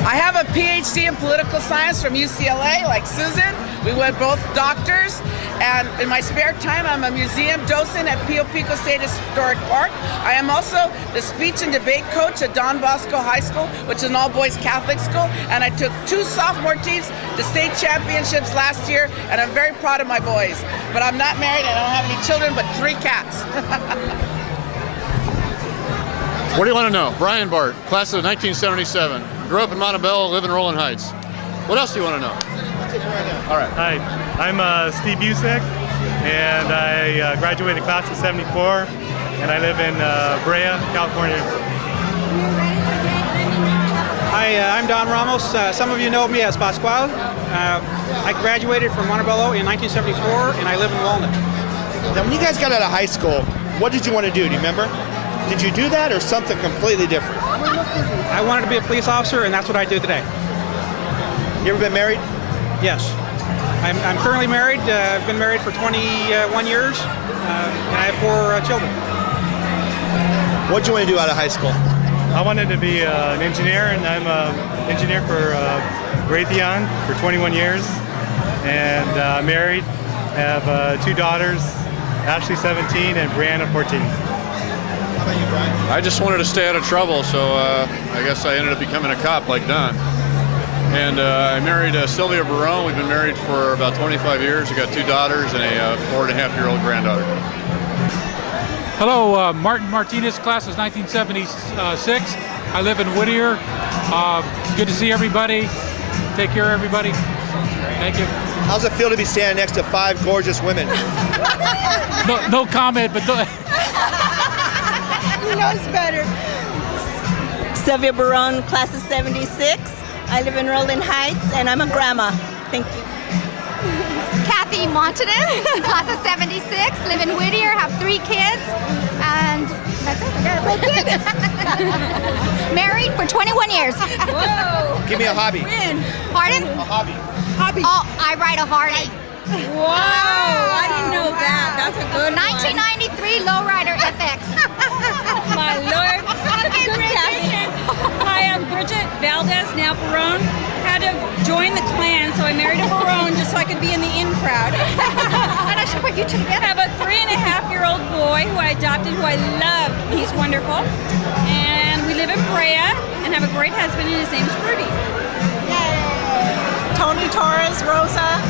I have a PhD in political science from UCLA, like Susan. We were both doctors, and in my spare time, I'm a museum docent at Pio Pico State Historic Park. I am also the speech and debate coach at Don Bosco High School, which is an all-boys Catholic school, and I took 2 sophomore teams to state championships last year, and I'm very proud of my boys. But I'm not married, I don't have any children, but 3 cats. What do you want to know? Brian Bart, class of 1977. Grew up in Montebello, live in Rolling Heights. What else do you want to know? All right. Hi, I'm Steve Busek, and I graduated class of 74, and I live in Brea, California. Hi, I'm Don Ramos. Some of you know me as Pascual. I graduated from Montebello in 1974, and I live in Walnut. Now, when you guys got out of high school, what did you want to do? Do you remember? Did you do that or something completely different? I wanted to be a police officer, and that's what I do today. You ever been married? Yes. I'm currently married. I've been married for 21 years, and I have 4 children. What did you want to do out of high school? I wanted to be an engineer, and I'm an engineer for Raytheon for 21 years, and married. I have 2 daughters, Ashley 17 and Brianna 14. How about you, Brian? I just wanted to stay out of trouble, so I guess I ended up becoming a cop like Don. And I married Sylvia Barone. We've been married for about 25 years. We got 2 daughters and a 4.5-year-old granddaughter. Hello, Martin Martinez, class of 1976. I live in Whittier. It's good to see everybody. Take care, everybody. Thank you. How's it feel to be standing next to 5 gorgeous women? No comment, but Who knows better? Sylvia Barone, class of 76. I live in Rolling Heights, and I'm a grandma. Thank you. Kathy Montanez, class of 76, live in Whittier, have 3 kids, and that's it. Married for 21 years. Whoa. Give me a hobby. Pardon? A hobby. Oh, I ride a Harley. Whoa, I didn't know that. That's a good 1993 Lowrider FX. My Lord. Okay, Bridget. Hi, I'm Bridget Valdez, now Barone. Had to join the clan, so I married a Barone just so I could be in the in crowd. And I should put you two together. I have a 3.5-year-old boy who I adopted, who I love. He's wonderful. And we live in Brea and have a great husband, and his name's Rudy. Tony Torres, Rosa.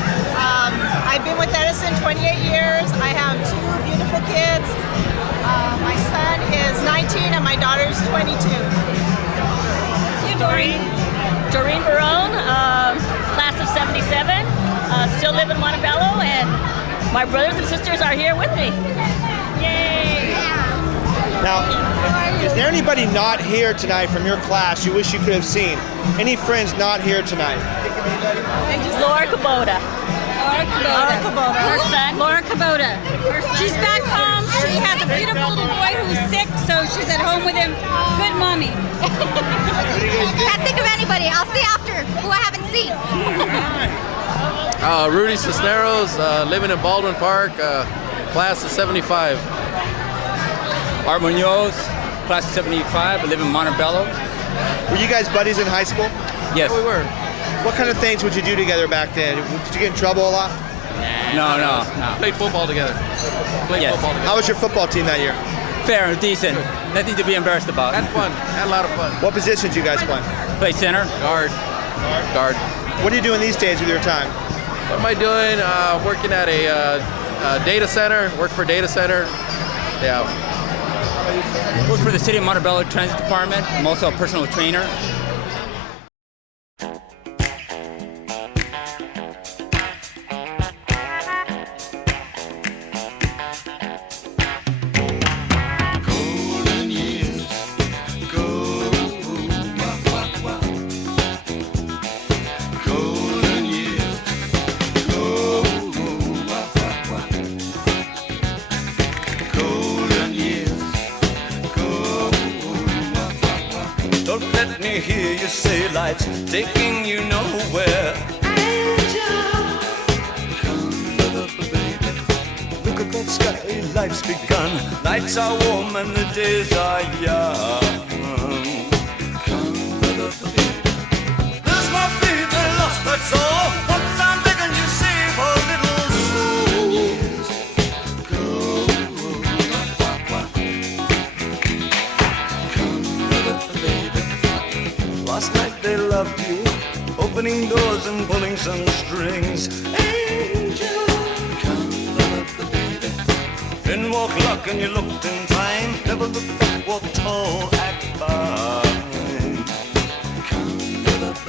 I've been with Edison 28 years. I have 2 beautiful kids. My son is 19 and my daughter's 22. Doreen Barone, class of 77. Still live in Montebello, and my brothers and sisters are here with me. Yay! Now, is there anybody not here tonight from your class you wish you could have seen? Any friends not here tonight? Laura Kubota. Her son, Laura Kubota. She's back home. She has a beautiful little boy who's sick, so she's at home with him. Good mommy. Can't think of anybody. I'll see after who I haven't seen. Rudy Cisneros, living in Baldwin Park, class of 75. Art Munoz, class of 75. I live in Montebello. Were you guys buddies in high school? Yes. We were. What kind of things would you do together back then? Did you get in trouble a lot? No. Played football together. How was your football team that year? Fair, decent. Nothing to be embarrassed about. Had fun. Had a lot of fun. What positions you guys play? Play center. Guard. What are you doing these days with your time? What am I doing? Working at a data center. Work for a data center. Yeah. Work for the City of Montebello Transit Department. I'm also a personal trainer. Taking you nowhere. Angel, come baby. Look at that sky, life's begun. Nights are warm and the days are young. Come baby. There's my fever lost, that's all. Once I'm begging you save a little soul. Years go. Come baby. Last night they loved you, opening doors and pulling some strings. Angel, come baby. Then walk luck and you looked in time. Never looked back, walk tall, act fine. Come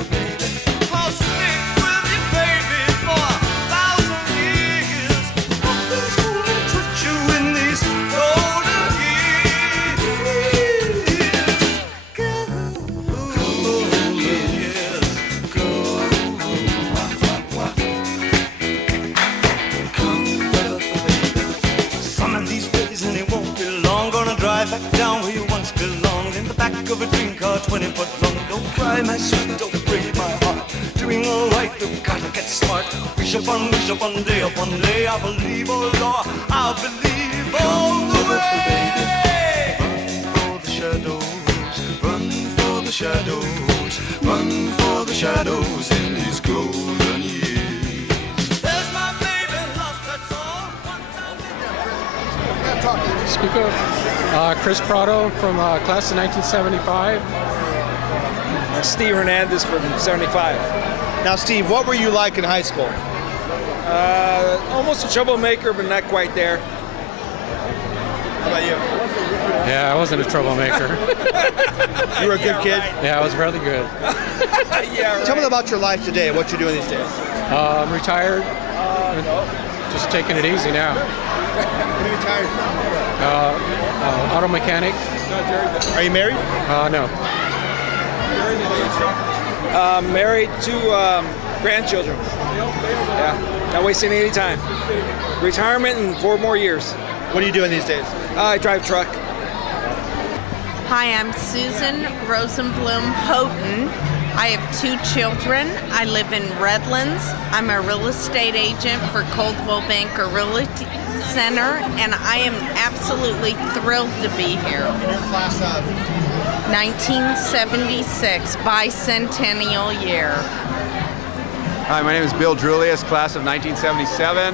baby. I'll stick with you, baby, for 1,000 years. Nothing's gonna touch you in these golden years. drink of a drink or 20 foot drunk. Don't cry, my sweet, don't break my heart. Doing all right, we've got to get smart. Wish upon day upon day. I believe, oh Lord, I believe all the way. Run for the shadows, run for the shadows, run for the shadows in these golden years. There's my baby lost, that's all. Speak up. Chris Prado from class of 1975. Steve Hernandez from 75. Now, Steve, what were you like in high school? Almost a troublemaker, but not quite there. How about you? Yeah, I wasn't a troublemaker. You were a good kid? Yeah, I was really good. Yeah, right. Tell me about your life today, what you're doing these days. I'm retired. Just taking it easy now. What are you retired from? Auto mechanic. Are you married? No. Married, 2 grandchildren. Yeah, not wasting any time. Retirement in 4 more years. What are you doing these days? I drive truck. Hi, I'm Susan Rosenblum Houghton. I have 2 children. I live in Redlands. I'm a real estate agent for Coldwell Banker Realty Center, and I am absolutely thrilled to be here. In your class of? 1976, bicentennial year. Hi, my name is Bill Drulius, class of 1977.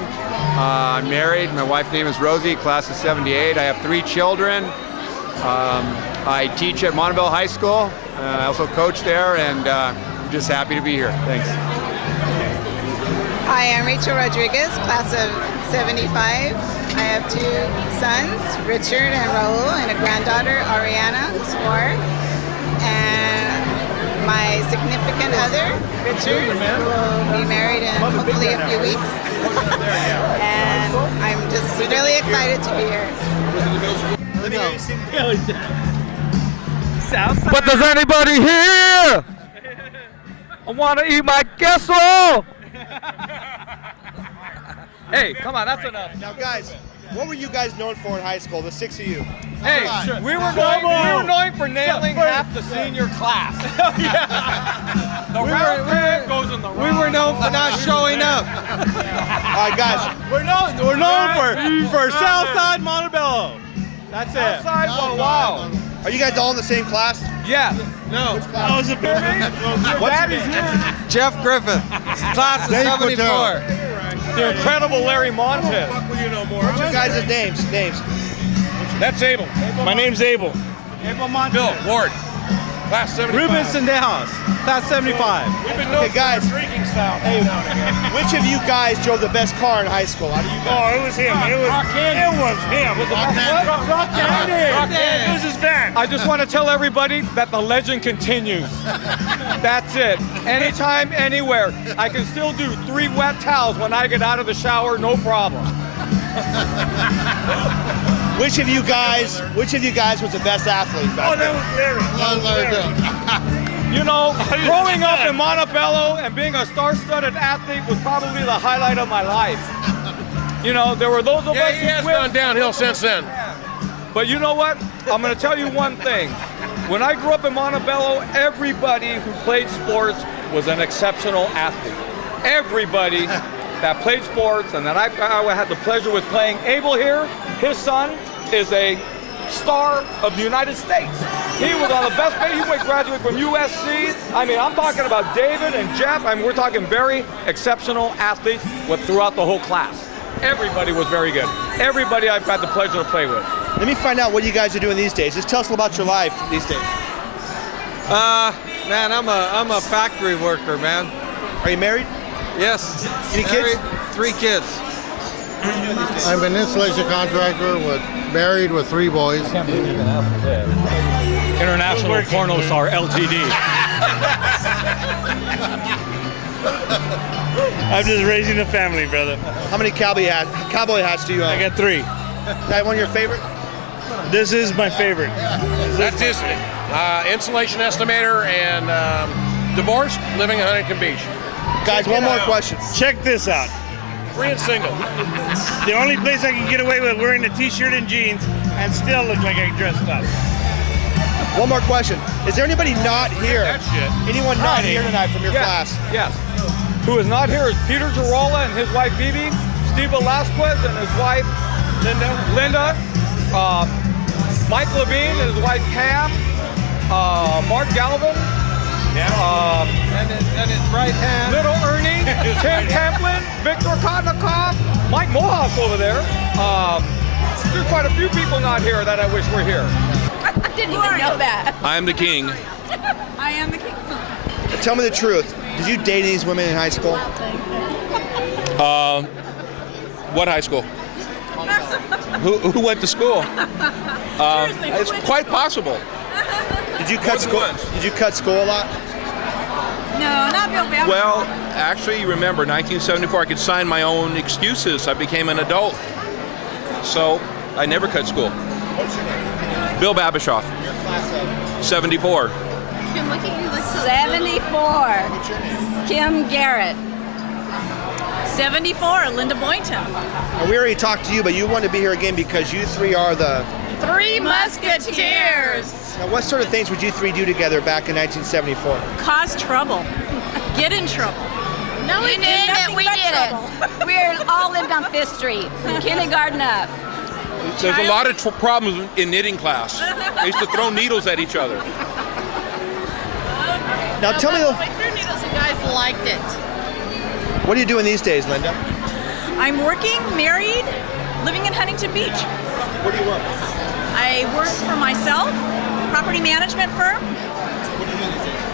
I'm married. My wife's name is Rosie, class of 78. I have 3 children. I teach at Montebello High School. I also coach there, and I'm just happy to be here. Thanks. Hi, I'm Rachel Rodriguez, class of 75. I have 2 sons, Richard and Raul, and a granddaughter, Ariana, who's 4. And my significant other, Richard, will be married in hopefully a few weeks. And I'm just really excited to be here. Let me hear you sing. But does anybody here? I want to eat my queso. Hey, come on, that's enough. Now, guys, what were you guys known for in high school, the 6 of you? Hey, we were known for nailing half the senior class. We were known for not showing up. All right, guys. We're known for Southside Montebello. That's it. Southside, wow. Are you guys all in the same class? Yeah. No. I was a What's your name? Jeff Griffith, class of 74. The incredible Larry Montez. What's your guys' names? That's Abel. My name's Abel. Abel Montez. Bill Ward, class 75. Ruben Sandejas, class 75. We've been known Okay, guys. for drinking style. Hey, which of you guys drove the best car in high school? How do you guys? Oh, it was him. It was him. Rock Candy. It was his van. I just want to tell everybody that the legend continues. That's it. Anytime, anywhere. I can still do 3 wet towels when I get out of the shower, no problem. Which of you guys was the best athlete back then? That was Larry. You know, growing up in Montebello and being a star-studded athlete was probably the highlight of my life. You know, there were those of us he has gone downhill since then. But you know what? I'm going to tell you one thing. When I grew up in Montebello, everybody who played sports was an exceptional athlete. Everybody that played sports, and that I had the pleasure with playing. Abel here, his son, is a star of the United States. He was on the best pay. He went graduate from USC. I mean, I'm talking about David and Jeff. I mean, we're talking very exceptional athletes throughout the whole class. Everybody was very good. Everybody I've had the pleasure to play with. Let me find out what you guys are doing these days. Just tell us about your life these days. Man, I'm a factory worker, man. Are you married? Yes. Any kids? 3 kids. I'm an installation contractor married with 3 boys. International Porno Star Ltd. I'm just raising a family, brother. How many cowboy hats do you own? I got 3. Is that one of your favorite? This is my favorite. That's just insulation estimator and divorced, living in Huntington Beach. Guys, one more question. Check this out. Free and single. The only place I can get away with wearing a t-shirt and jeans and still look like I dressed up. One more question. Is there anybody not here? Anyone not here tonight from your class? Yes. Who is not here is Peter Girola and his wife Bibi, Steve Velasquez and his wife Linda, Mike Levine and his wife Pam, Mark Galvin, and his right hand, Little Ernie, Tim Templin, Victor Kotnikov, Mike Mohoff over there. There's quite a few people not here that I wish were here. I didn't even know that. I am the king. I am the king. Tell me the truth. Did you date these women in high school? What high school? Who went to school? It's quite possible. Did you cut school? Did you cut school a lot? No, not Bill Bell. Well, actually, remember, 1974, I could sign my own excuses. I became an adult. So, I never cut school. What's your name? Bill Babishoff. Your class of? 74. Kim, look at you. 74. Kim Garrett. 74, Linda Boynton. And we already talked to you, but you want to be here again because you three are the... Three Musketeers. Now, what sort of things would you three do together back in 1974? Cause trouble. Get in trouble. No, we didn't. We did it. We all lived on 5th Street, from kindergarten up. There's a lot of problems in knitting class. They used to throw needles at each other. Now tell me, We threw needles and guys liked it. what are you doing these days, Linda? I'm working, married, living in Huntington Beach. Where do you work? I work for myself, property management firm. What are you doing these days?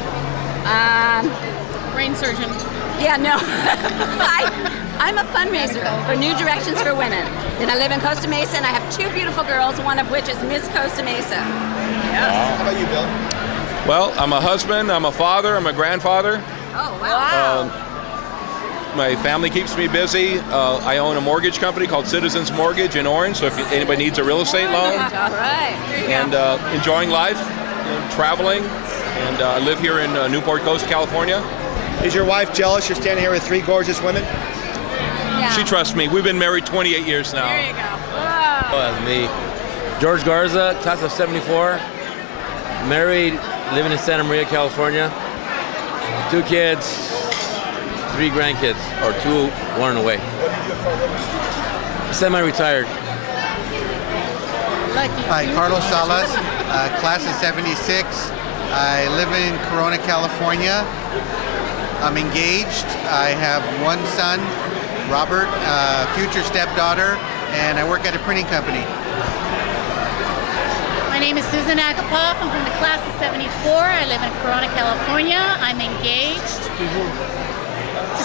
Brain surgeon. Yeah, no. I'm a fundraiser for New Directions for Women. And I live in Costa Mesa, and I have 2 beautiful girls, one of which is Miss Costa Mesa. How about you, Bill? Well, I'm a husband, I'm a father, I'm a grandfather. Oh, wow. My family keeps me busy. I own a mortgage company called Citizens Mortgage in Orange, so if anybody needs a real estate loan. All right. And enjoying life, traveling, and I live here in Newport Coast, California. Is your wife jealous you're standing here with 3 gorgeous women? Yeah. She trusts me. We've been married 28 years now. There you go. Oh, that's me. George Garza, class of 74. Married, living in Santa Maria, California. 2 kids, 3 grandkids, or 2, 1 on the way. Semi-retired. Hi, Carlos Salas, class of 76. I live in Corona, California. I'm engaged. I have 1 son, Robert, future stepdaughter, and I work at a printing company. My name is Susan Akapoff. I'm from the class of 74. I live in Corona, California. I'm engaged to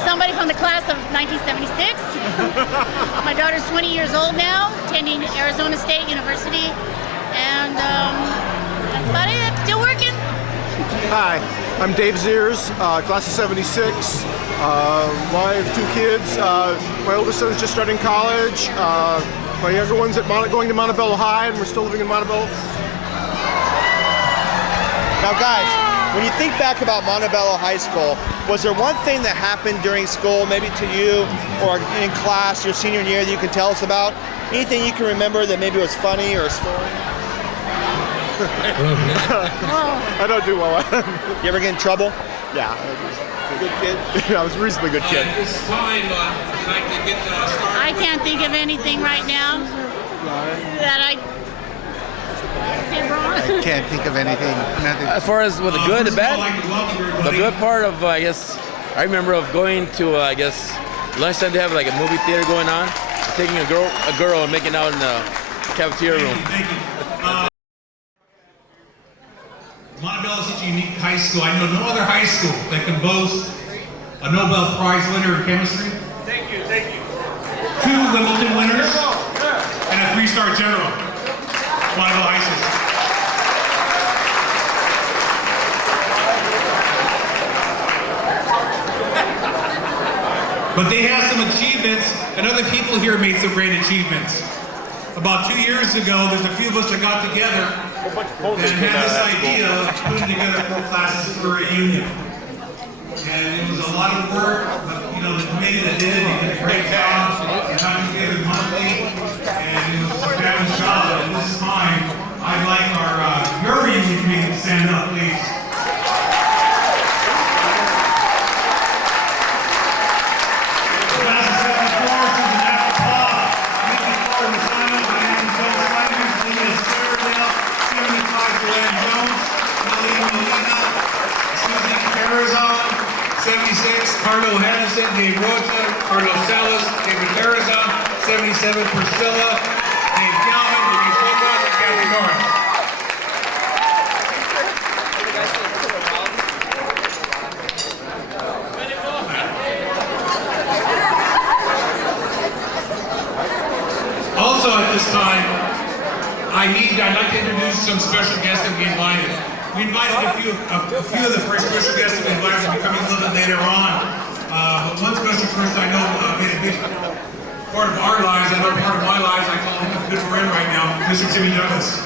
somebody from the class of 1976. My daughter's 20 years old now, attending Arizona State University, and that's about it. Still working. Hi, I'm Dave Ziers, class of 76. Wife, 2 kids. My oldest son is just starting college. My younger one's going to Montebello High, and we're still living in Montebello. Now, guys, when you think back about Montebello High School, was there one thing that happened during school, maybe to you or in class your senior year that you can tell us about? Anything you can remember that maybe was funny or a story? I don't do well. You ever get in trouble? Yeah. Good kid? Yeah, I was a reasonably good kid. I can't think of anything right now that I did wrong. I can't think of anything. Nothing. As far as with the good, the bad, the good part of, I guess, I remember of going to, I guess, lunchtime. They have like a movie theater going on, taking a girl and making out in the cafeteria room. Montebello is such a unique high school. I know no other high school that can boast a Nobel Prize winner in chemistry. Thank you, thank you. 2 Wimbledon winners and a 3-star general. Montebello ISIS. But they have some achievements, and other people here made some great achievements. About 2 years ago, there's a few of us that got together and had this idea of putting together 4 classes for a union. And it was a lot of work, but the committee that did a great job. We got together monthly, and it was a fabulous job. At this time, I'd like your union Rosie can stand up, please. Class of 74, Susan Applebaugh, Nikki Carter Masano, Diane Jones Simons, Lydia Saradale, 75, Joanne Jones, Melanie Molina, Susie Carazon, 76, Carlo Henderson, Dave Rocha, Carlos Salas, David Carazon, 77, Priscilla, Dave Galvin, Louise Lucas, and Kathy Norris. Also at this time, I'd like to introduce some special guests that we invited. We invited a few of the first special guests that we invited will be coming a little bit later on. But one special person I know made a big part of our lives, I know part of my lives, I call him a good friend right now, Mr. Jimmy Douglas.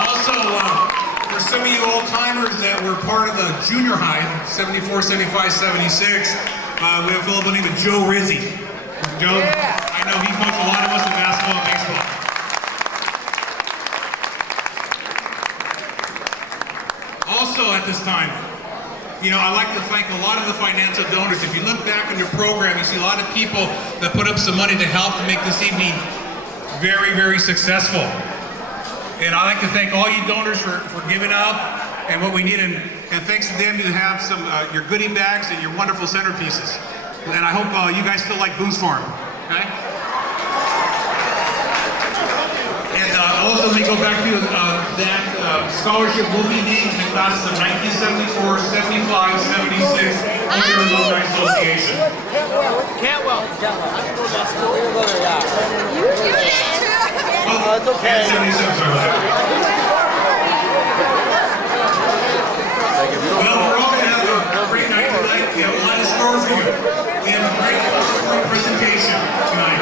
Also, for some of you old timers that were part of the junior high, 74, 75, 76, we have a fellow by the name of Joe Rizzi. Joe, I know he coached a lot of us in basketball and baseball. Also at this time, I like to thank a lot of the financial donors. If you look back on your program, you see a lot of people that put up some money to help to make this evening very, very successful. And I'd like to thank all you donors for giving up and what we need. And thanks to them, you have some your goodie bags and your wonderful centerpieces. And I hope you guys still like Boone's Farm, okay? And also, let me go back to that scholarship will be named in the classes of 1974, 75, 76 of your Alumni Association. Cantwell. Oh, it's okay. And 76, sorry. Well, we're all going to have a great night tonight. We have a lot of stores for you. We have a great presentation tonight.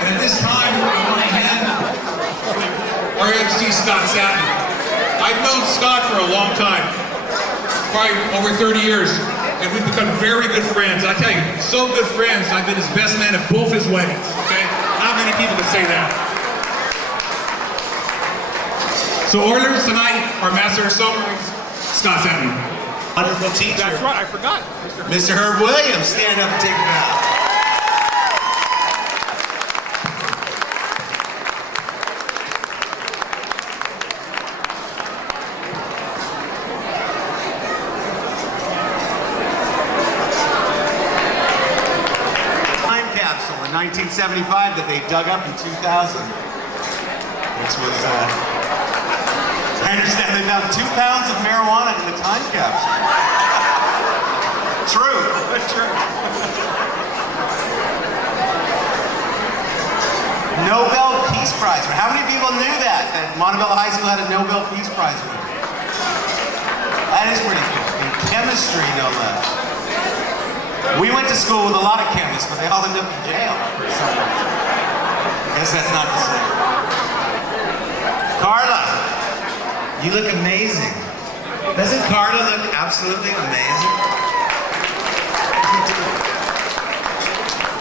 And at this time, I want to hand our MC Scott Satin. I've known Scott for a long time, probably over 30 years, and we've become very good friends. I tell you, so good friends, I've been his best man at both his weddings, okay? How many people can say that? So Oilers tonight, our master of songs, Scott Satin. Wonderful teacher. That's right, I forgot. Mr. Herb Williams, stand up and take a bow. Time capsule in 1975 that they dug up in 2000, which was, I understand they found 2 pounds of marijuana in the time capsule. True. Nobel Peace Prize. How many people knew that Montebello High School had a Nobel Peace Prize winner? That is pretty cool. In chemistry, no less. We went to school with a lot of chemists, but they all ended up in jail. So, I guess that's not the same. Carla, you look amazing. Doesn't Carla look absolutely amazing?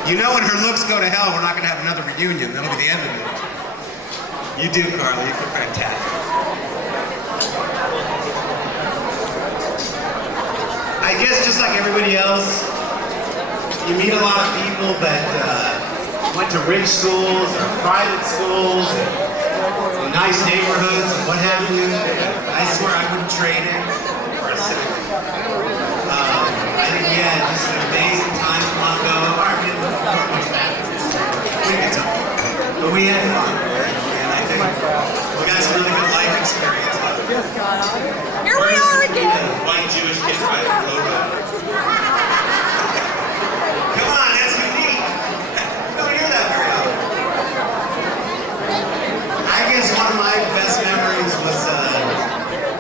You know when her looks go to hell, we're not going to have another reunion. That'll be the end of it. You do, Carla. You look fantastic. I guess just like everybody else, you meet a lot of people that went to rich schools or private schools and nice neighborhoods and what have you. I swear I wouldn't trade it for a civic. I think we had just an amazing time in Montebello. But we had fun, and I think we got some really good life experience. Here we are again. White Jewish kids riding a road. Come on, that's unique. You don't hear that very often. I guess one of my best memories was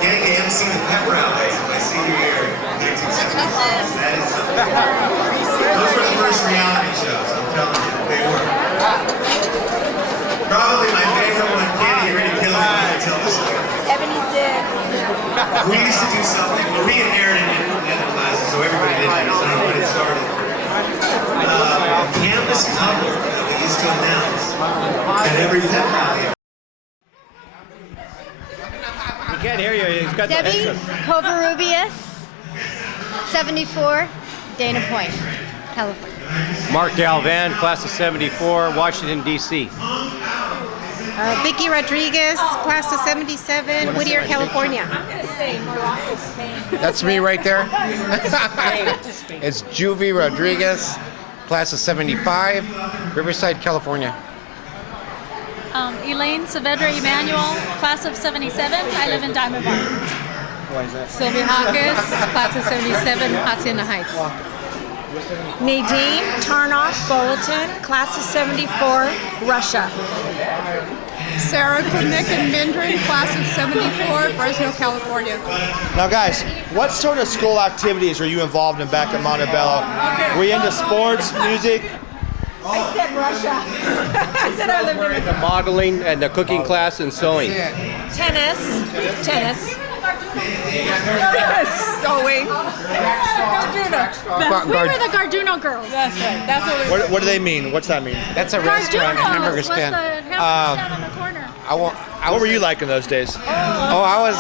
getting to MC the pep rallies in my senior year in 1976. That is something. Those were the first reality shows, I'm telling you. They were. Probably my favorite one, Kenny, you're going to kill me when I tell this story. 76. We used to do something, well, we inherited it from the other class. canvas cover that we used to announce at every pep rally. He can't hear you. He's got Debbie the headset. Covarrubias, 74, Dana Point, California. Mark Galvan, class of 74, Washington, D.C. Vicky Rodriguez, class of 77, Whittier, California. That's me right there. It's Juvie Rodriguez, class of 75, Riverside, California. Elaine Saavedra Emanuel, class of 77. I live in Diamond Bar. Why is that? Sylvia Hawkins, class of 77, Hacienda Heights. Nadine Tarnoff Bulletin, class of 74, Russia. Sarah Klinick and Mindrin, class of 74, Fresno, California. Now, guys, what sort of school activities are you involved in back at Montebello? Were you into sports, music? I said Russia. I said I lived in The modeling and the cooking class and sewing. tennis. Sewing. We were the Garduno girls. That's right. That's what we were. What do they mean? What's that mean? That's a restaurant, a hamburger stand. What were you like in those days? I was,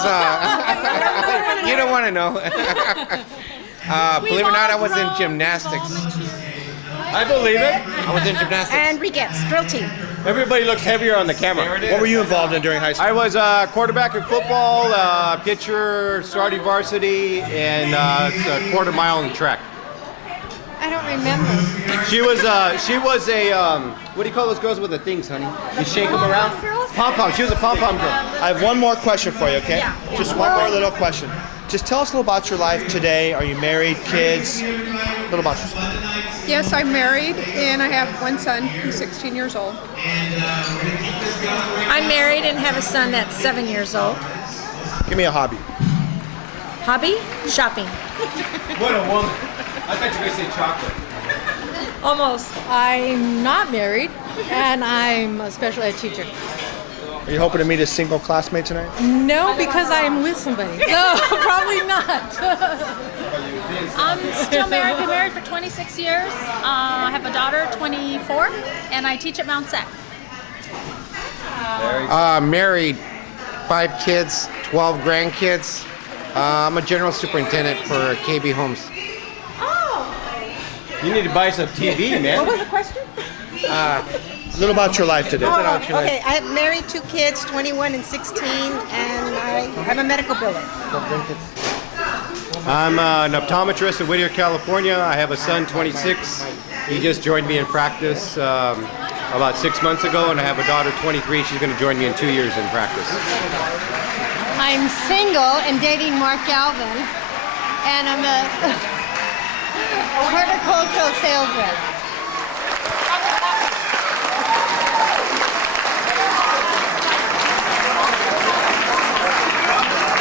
you don't want to know. Believe it or not, I was in gymnastics. I believe it. I was in gymnastics. And Ricketts, drill team. Everybody looks heavier on the camera. What were you involved in during high school? I was a quarterback in football, pitcher, starting varsity, and a quarter mile in track. I don't remember. She was a what do you call those girls with the things, honey? You shake them around? Pom-pom. She was a pom-pom girl. I have one more question for you, okay? Yeah. Just one more little question. Just tell us a little about your life today. Are you married, kids? A little about yourself. Yes, I'm married, and I have one son who's 16 years old. I'm married and have a son that's 7 years old. Give me a hobby. Hobby? Shopping. What a woman. I thought you were going to say chocolate. Almost. I'm not married, and I'm a special ed teacher. Are you hoping to meet a single classmate tonight? No, because I am with somebody. No, probably not. I'm still married. Been married for 26 years. I have a daughter, 24, and I teach at Mount Sac. Married, 5 kids, 12 grandkids. I'm a general superintendent for KB Homes. You need to buy some TV, man. What was the question? A little about your life today. Okay, I have married 2 kids, 21 and 16, and I'm a medical biller. I'm an optometrist in Whittier, California. I have a son, 26. He just joined me in practice about 6 months ago, and I have a daughter, 23. She's going to join me in 2 years in practice. I'm single and dating Mark Galvin, and I'm a horticultural sales rep.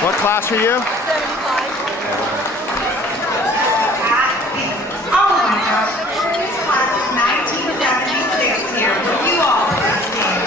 What class are you? 75. Oh my gosh, this class is 1976 here. Will you all please stand?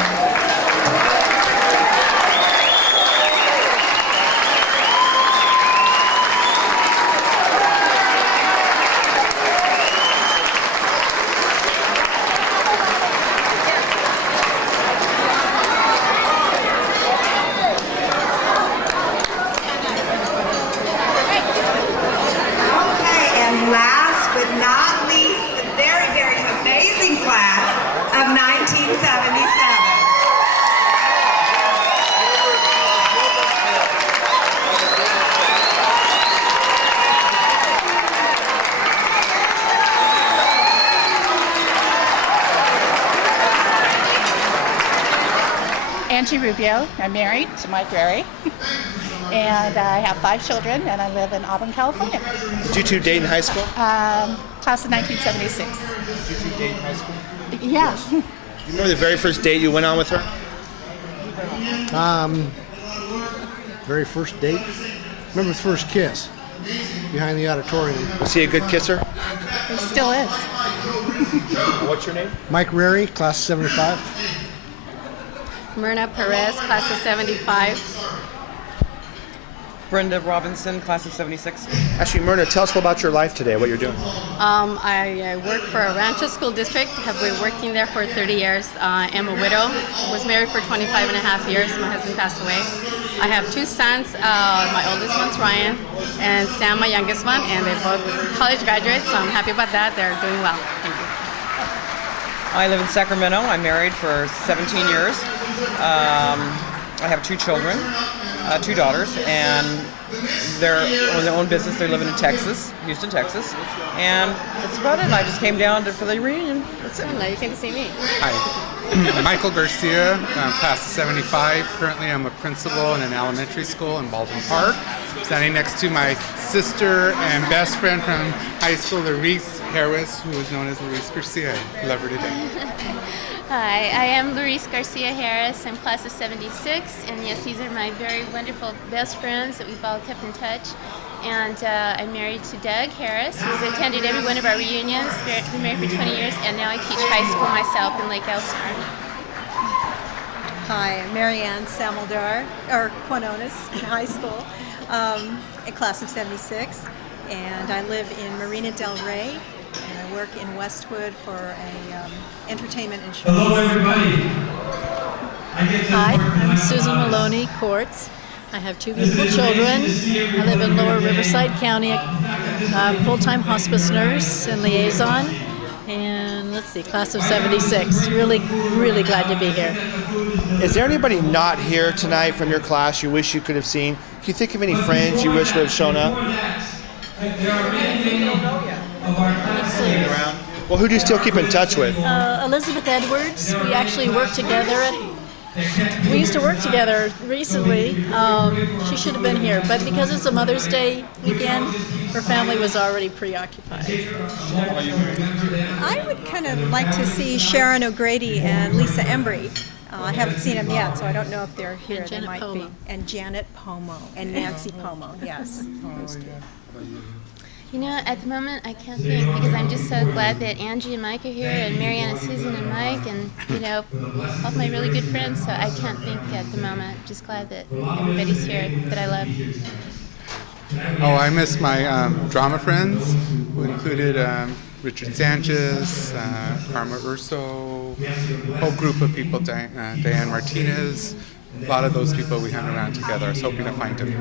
Of 1977. Angie Rubio. I'm married to Mike Rary. And I have 5 children, and I live in Auburn, California. Did you two date in high school? Class of 1976. Did you two date in high school? Yeah. You remember the very first date you went on with her? Very first date? Remember the first kiss behind the auditorium. Was he a good kisser? He still is. What's your name? Mike Rary, class of 75. Myrna Perez, class of 75. Brenda Robinson, class of 76. Actually, Myrna, tell us a little about your life today, what you're doing. I work for a Rancho School District. Have been working there for 30 years. I'm a widow. Was married for 25 and a half years. My husband passed away. I have 2 sons. My oldest one's Ryan, and Sam, my youngest one, and they're both college graduates, so I'm happy about that. They're doing well. Thank you. I live in Sacramento. I'm married for 17 years. I have 2 children, 2 daughters, and they're on their own business. They're living in Texas, Houston, Texas, and that's about it. I just came down for the reunion. That's it. Now you came to see me. Hi, Michael Garcia, class of 75. Currently, I'm a principal in an elementary school in Baldwin Park. Standing next to my sister and best friend from high school, Luis Harris, who is known as Luis Garcia. Love her today. Hi, I am Luis Garcia Harris. I'm class of 76, and yes, these are my very wonderful best friends that we've all kept in touch. And I'm married to Doug Harris, who's attended every one of our reunions. Been married for 20 years, and now I teach high school myself in Lake Elsinore. Hi, I'm Marianne Samaldar, or Quinones in high school, a class of 76, and I live in Marina Del Rey. And I work in Westwood for a entertainment insurance. Hello, everybody. Hi, I'm Susan Maloney, Courts. I have 2 beautiful children. I live in Lower Riverside County, full-time hospice nurse and liaison. And let's see, class of 76. Really, really glad to be here. Is there anybody not here tonight from your class you wish you could have seen? Can you think of any friends you wish would have shown up? There are many we don't know yet. Around. Well, who do you still keep in touch with? Elizabeth Edwards. We actually work together. We used to work together recently. She should have been here, but because it's a Mother's Day weekend, her family was already preoccupied. I would kind of like to see Sharon O'Grady and Lisa Embry. I haven't seen them yet, so I don't know if they're here. And Janet they might Pomo. be. And Janet Pomo and Nancy Pomo, yes. You know, at the moment, I can't think because I'm just so glad that Angie and Mike are here, and Marianne and Susan and Mike, and, you know, all of my really good friends, so I can't think at the moment. Just glad that everybody's here that I love. Oh, I miss my drama friends, who included Richard Sanchez, Karma Urso, a whole group of people, Diane Martinez. A lot of those people we hung around together. I was hoping to find them.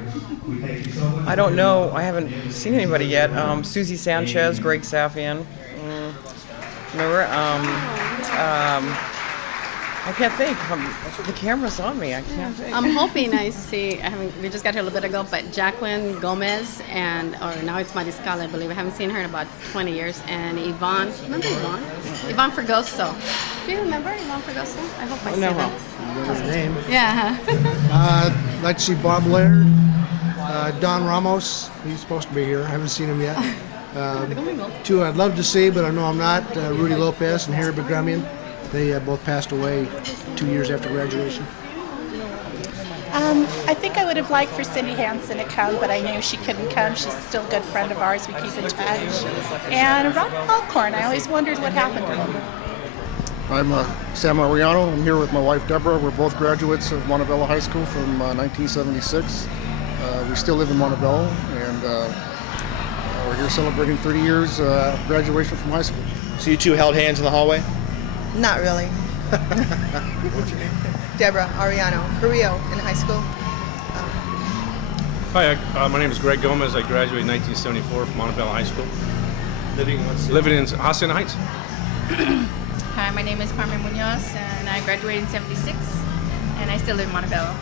I don't know. I haven't seen anybody yet. Susie Sanchez, Greg Safian. Remember? I can't think. The camera's on me. I can't think. I'm hoping I see, we just got here a little bit ago, but Jacqueline Gomez, or now it's Mariscal, I believe. I haven't seen her in about 20 years. And Yvonne, remember Yvonne? Yvonne Fregoso. Do you remember Yvonne Fregoso? I hope I say that. Remember the name? Yeah. I'd like to see Bob Laird, Don Ramos. He's supposed to be here. I haven't seen him yet. 2 I'd love to see, but I know I'm not. Rudy Lopez and Harry Begramian. They both passed away 2 years after graduation. I think I would have liked for Cindy Hansen to come, but I knew she couldn't come. She's still a good friend of ours. We keep in touch. And Ron Alcorn, I always wondered what happened to him. I'm Sam Mariano. I'm here with my wife Deborah. We're both graduates of Montebello High School from 1976. We still live in Montebello, and we're here celebrating 30 years graduation from high school. So you 2 held hands in the hallway? Not really. What's your name? Deborah Ariano, Carrillo in high school. Hi, my name is Greg Gomez. I graduated in 1974 from Montebello High School. Living in Hacienda Heights. Hi, my name is Carmen Munoz, and I graduated in 76, and I still live in Montebello.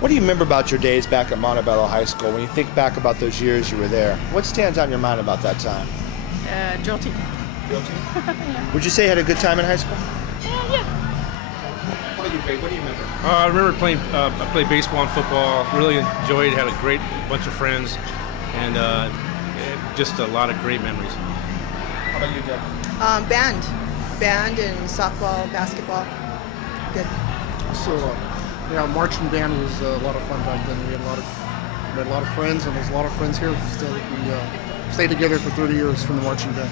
What do you remember about your days back at Montebello High School? When you think back about those years you were there, what stands out in your mind about that time? Jolty. Yeah. Would you say you had a good time in high school? Yeah. What do you remember? I remember playing. I played baseball and football. Really enjoyed. Had a great bunch of friends, and just a lot of great memories. How about you, Deb? Band and softball, basketball. Good. So, yeah, marching band was a lot of fun back then. We had a lot of friends, and there's a lot of friends here. Still, we stayed together for 30 years from the marching band.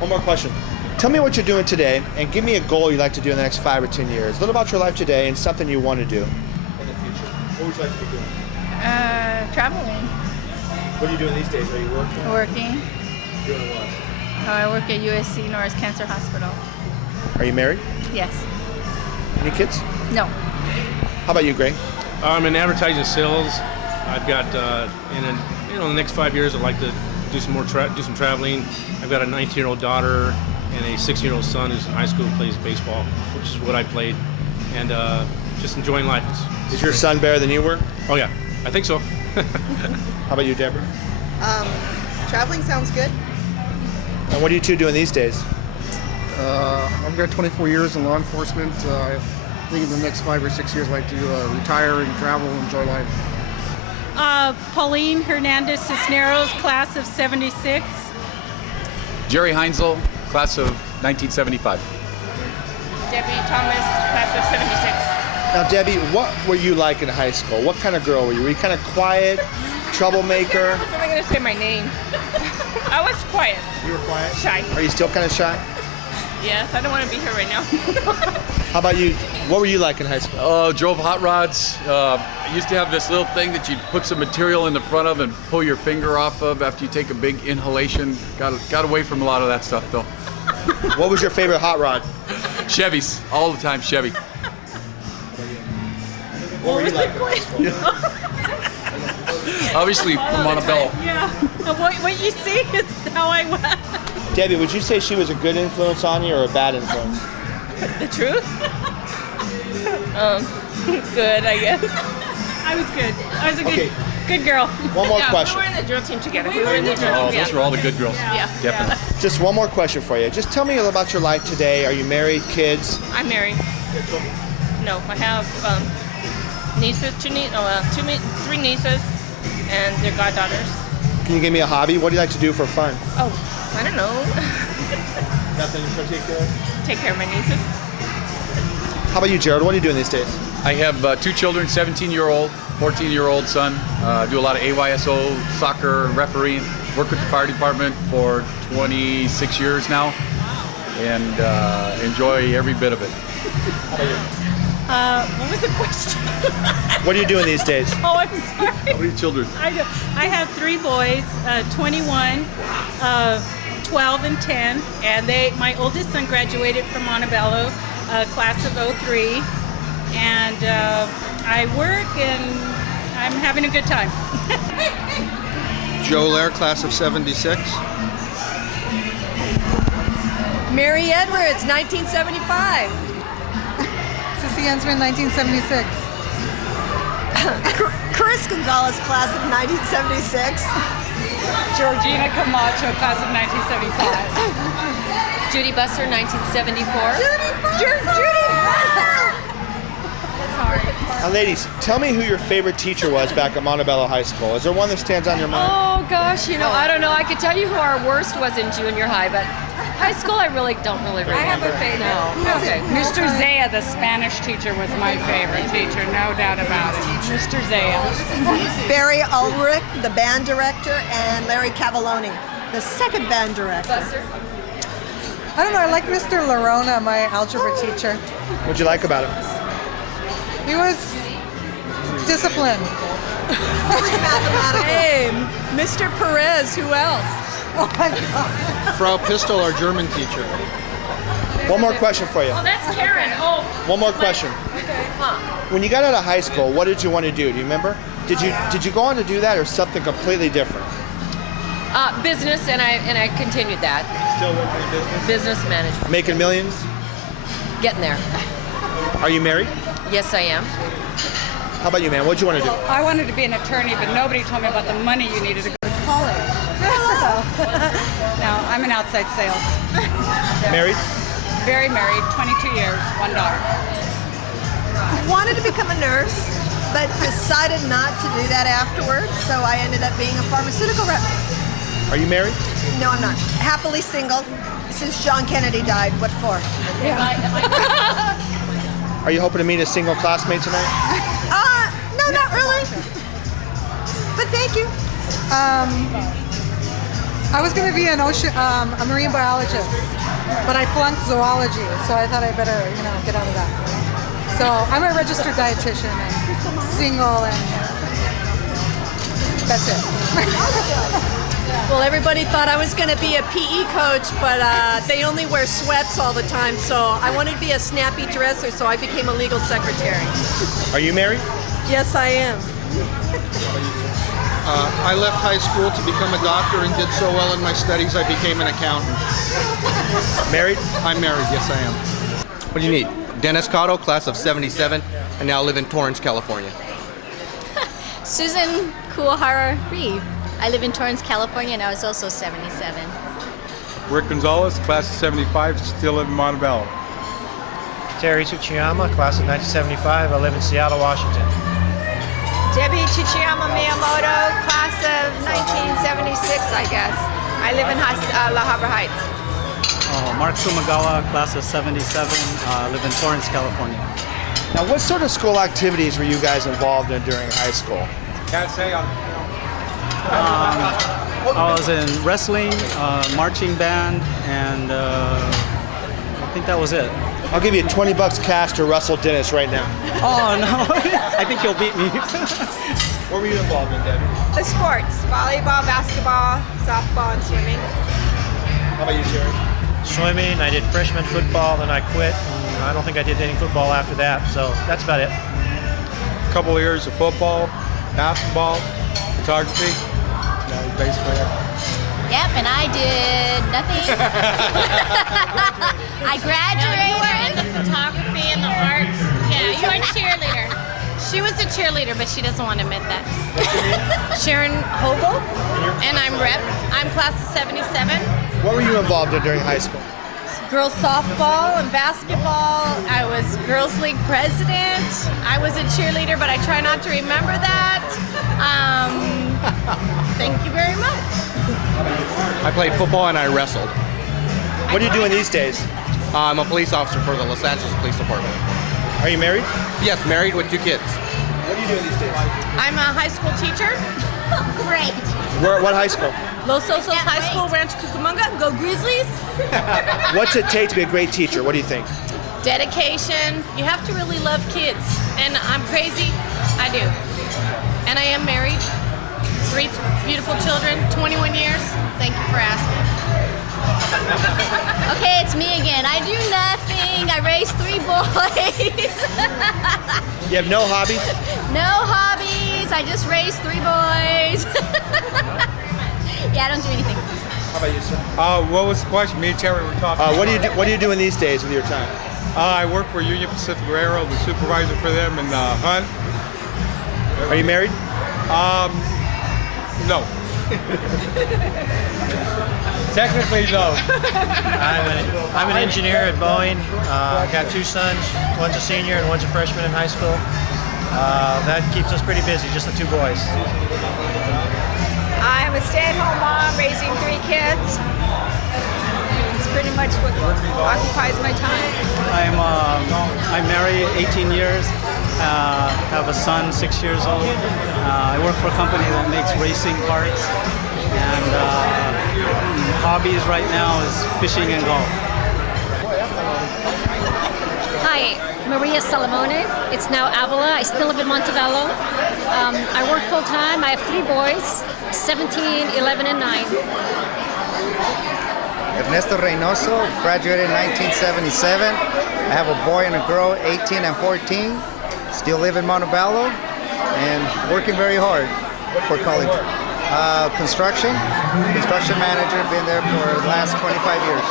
One more question. Tell me what you're doing today, and give me a goal you'd like to do in the next 5 or 10 years. A little about your life today and something you want to do in the future. What would you like to be doing? Traveling. What are you doing these days? Are you working? Working. Doing what? I work at USC Norris Cancer Hospital. Are you married? Yes. Any kids? No. How about you, Greg? I'm in advertising sales. I've got in the next 5 years I'd like to do some traveling. I've got a 19-year-old daughter and a 16-year-old son who's in high school and plays baseball, which is what I played, and just enjoying life. Is your son better than you were? Oh yeah, I think so. How about you, Deborah? Traveling sounds good. And what are you two doing these days? I've got 24 years in law enforcement. I think in the next 5 or 6 years I'd like to retire and travel and enjoy life. Pauline Hernandez Cisneros, class of 76. Jerry Heinzel, class of 1975. Debbie Thomas, class of 76. Now, Debbie, what were you like in high school? What kind of girl were you? Were you kind of quiet, troublemaker? I'm not going to say my name. I was quiet. You were quiet? Shy. Are you still kind of shy? Yes, I don't want to be here right now. How about you? What were you like in high school? Drove hot rods. I used to have this little thing that you put some material in the front of and pull your finger off of after you take a big inhalation. Got away from a lot of that stuff though. What was your favorite hot rod? Chevys, all the time Chevy. What were you like in high school? Obviously from Montebello. Yeah. What you see is how I was. Debbie, would you say she was a good influence on you or a bad influence? The truth? Good, I guess. I was good. I was a Okay. good girl. One more Yeah, question. we were in the drill team together. We were in the drill Oh, team. those were all the good girls. Yeah. Definitely. Just one more question for you. Just tell me about your life today. Are you married, kids? I'm married. No, I have nieces, three nieces, and their goddaughters. Can you give me a hobby? What do you like to do for fun? Oh, I don't know. Nothing in particular. Take care of my nieces. How about you, Gerald? What are you doing these days? I have 2 children, 17-year-old, 14-year-old son. Do a lot of AYSO, soccer, refereeing. Work with the fire department for 26 years now, and enjoy every bit of it. What was the question? What are you doing these days? Oh, I'm sorry. How many children? I have 3 boys, 21, 12, and 10, and my oldest son graduated from Montebello, class of 03, and I work and I'm having a good time. Joe Lair, class of 76. Mary Edwards, 1975. Sissy Hensman, 1976. Chris Gonzalez, class of 1976. Georgina Camacho, class of 1975. Judy Busser, 1974. Judy Busser! Sorry. Now, ladies, tell me who your favorite teacher was back at Montebello High School. Is there one that stands on your mind? Oh gosh, I don't know. I could tell you who our worst was in junior high, but high school I don't really remember. I have a favorite. No. Okay. Mr. Zaya, the Spanish teacher, was my favorite teacher, no doubt about it. Mr. Zaya. Barry Ulrich, the band director, and Larry Cavalloni, the second band director. I don't know, I like Mr. Larona, my algebra teacher. What'd you like about him? He was disciplined. Hey, Mr. Perez, who else? Oh my God. Frau Pistol, our German teacher. One more question for you. Oh, that's Karen. Oh. One more question. Okay. Huh. When you got out of high school, what did you want to do? Do you remember? Did you go on to do that or something completely different? Business, and I continued that. Still working in business? Business management. Making millions? Getting there. Are you married? Yes, I am. How about you, man? What'd you want to do? I wanted to be an attorney, but nobody told me about the money you needed to go to college. Now, I'm in outside sales. Married? Very married, 22 years, 1 daughter. Wanted to become a nurse, but decided not to do that afterwards, so I ended up being a pharmaceutical rep. Are you married? No, I'm not. Happily single since John Kennedy died. What for? Are you hoping to meet a single classmate tonight? No, not really. But thank you. I was going to be a marine biologist, but I flunked zoology, so I thought I better, get out of that. So I'm a registered dietitian and single and That's it. Well, everybody thought I was going to be a PE coach, but they only wear sweats all the time, so I wanted to be a snappy dresser, so I became a legal secretary. Are you married? Yes, I am. I left high school to become a doctor and did so well in my studies I became an accountant. Married? I'm married, yes I am. What do you need? Dennis Cotto, class of 77, and now live in Torrance, California. Susan Kuwahara Reeve. I live in Torrance, California, and I was also 77. Rick Gonzalez, class of 75, still live in Montebello. Terry Tsuchiyama, class of 1975. I live in Seattle, Washington. Debbie Tsuchiyama Miyamoto, class of 1976, I guess. I live in La Habra Heights. Mark Sumagawa, class of 77, live in Torrance, California. Now, what sort of school activities were you guys involved in during high school? Can't say. I was in wrestling, marching band, and I think that was it. I'll give you $20 cash to wrestle Dennis right now. Oh, no. I think he'll beat me. What were you involved in, Debbie? The sports, volleyball, basketball, softball, and swimming. How about you, Terry? Swimming, I did freshman football, then I quit. I don't think I did any football after that, so that's about it. A couple of years of football, basketball, photography. Basically it. Yep, and I did nothing. I graduated. You were in the photography and the arts. Yeah, you were a cheerleader. She was a cheerleader, but she doesn't want to admit that. Sharon Hogel, and I'm rep. I'm class of 77. What were you involved in during high school? Girls softball and basketball. I was Girls League president. I was a cheerleader, but I try not to remember that. Thank you very much. I played football and I wrestled. What are you doing these days? I'm a police officer for the Los Angeles Police Department. Are you married? Yes, married with 2 kids. What are you doing these days? I'm a high school teacher. Great. What high school? Los Osos High School, Rancho Cucamonga. Go Grizzlies. What's it take to be a great teacher? What do you think? Dedication. You have to really love kids. And I'm crazy. I do. And I am married. 3 beautiful children, 21 years. Thank you for asking. Okay, it's me again. I do nothing. I raise 3 boys. You have no hobbies? No hobbies. I just raise 3 boys. Yeah, I don't do anything. How about you, sir? What was the question? Me and Terry were talking. What are you doing these days with your time? I work for Union Pacific Railroad, the supervisor for them in Hunt. Are you married? No. Technically, no. I'm an engineer at Boeing. I've got 2 sons. One's a senior and one's a freshman in high school. That keeps us pretty busy, just the 2 boys. I'm a stay-at-home mom raising 3 kids. It's pretty much what occupies my time. I'm married 18 years. Have a son, 6 years old. I work for a company that makes racing parts. And hobbies right now is fishing and golf. Hi, Maria Salamone. It's now Avila. I still live in Montebello. I work full time. I have 3 boys, 17, 11, and 9. Ernesto Reynoso, graduated in 1977. I have a boy and a girl, 18 and 14. Still live in Montebello and working very hard for college. Construction manager, been there for the last 25 years.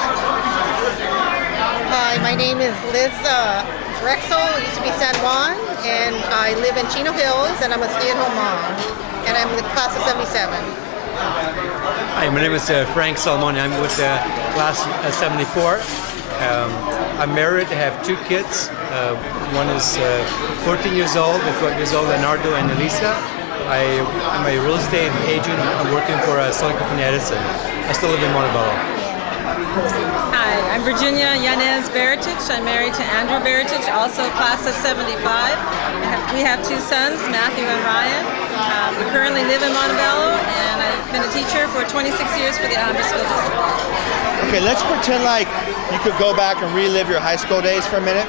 Hi, my name is Liz Drexel. It used to be San Juan, and I live in Chino Hills, and I'm a stay-at-home mom, and I'm in the class of 77. Hi, my name is Frank Salmoni. I'm with class 74. I'm married. I have 2 kids. One is 14 years old, 12 years old, Leonardo and Elisa. I'm a real estate agent. I'm working for Southern California Edison. I still live in Montebello. Hi, I'm Virginia Yanez Beretich. I'm married to Andrew Beretich, also class of 75. We have 2 sons, Matthew and Ryan. We currently live in Montebello, and I've been a teacher for 26 years for the Alhambra School District. Okay, let's pretend like you could go back and relive your high school days for a minute.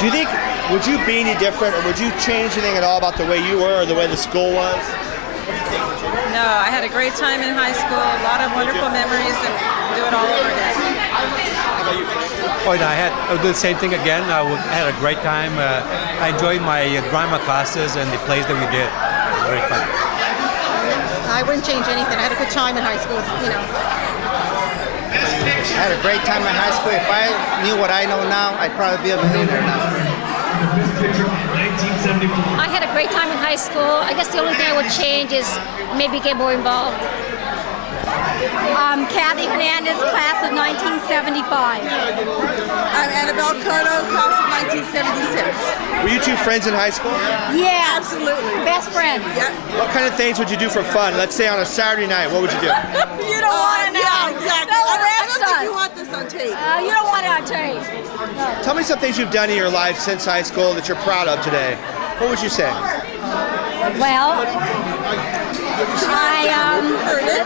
Do you think, would you be any different, or would you change anything at all about the way you were or the way the school was? No, I had a great time in high school, a lot of wonderful memories, and do it all over again. Oh, and I do the same thing again. I had a great time. I enjoyed my drama classes and the plays that we did. It was very fun. I wouldn't change anything. I had a good time in high school, you know. I had a great time in high school. If I knew what I know now, I'd probably be a millionaire now. I had a great time in high school. I guess the only thing I would change is maybe get more involved. Kathy Hernandez, class of 1975. I'm Annabelle Cotto, class of 1976. Were you two friends in high school? Yeah, absolutely. Best friends. Yeah. What kind of things would you do for fun? Let's say on a Saturday night, what would you do? You don't want to know. Yeah, exactly. Don't I don't arrest think us. you want this on tape. You don't want it on tape. No. Tell me some things you've done in your life since high school that you're proud of today. What would you say? Well,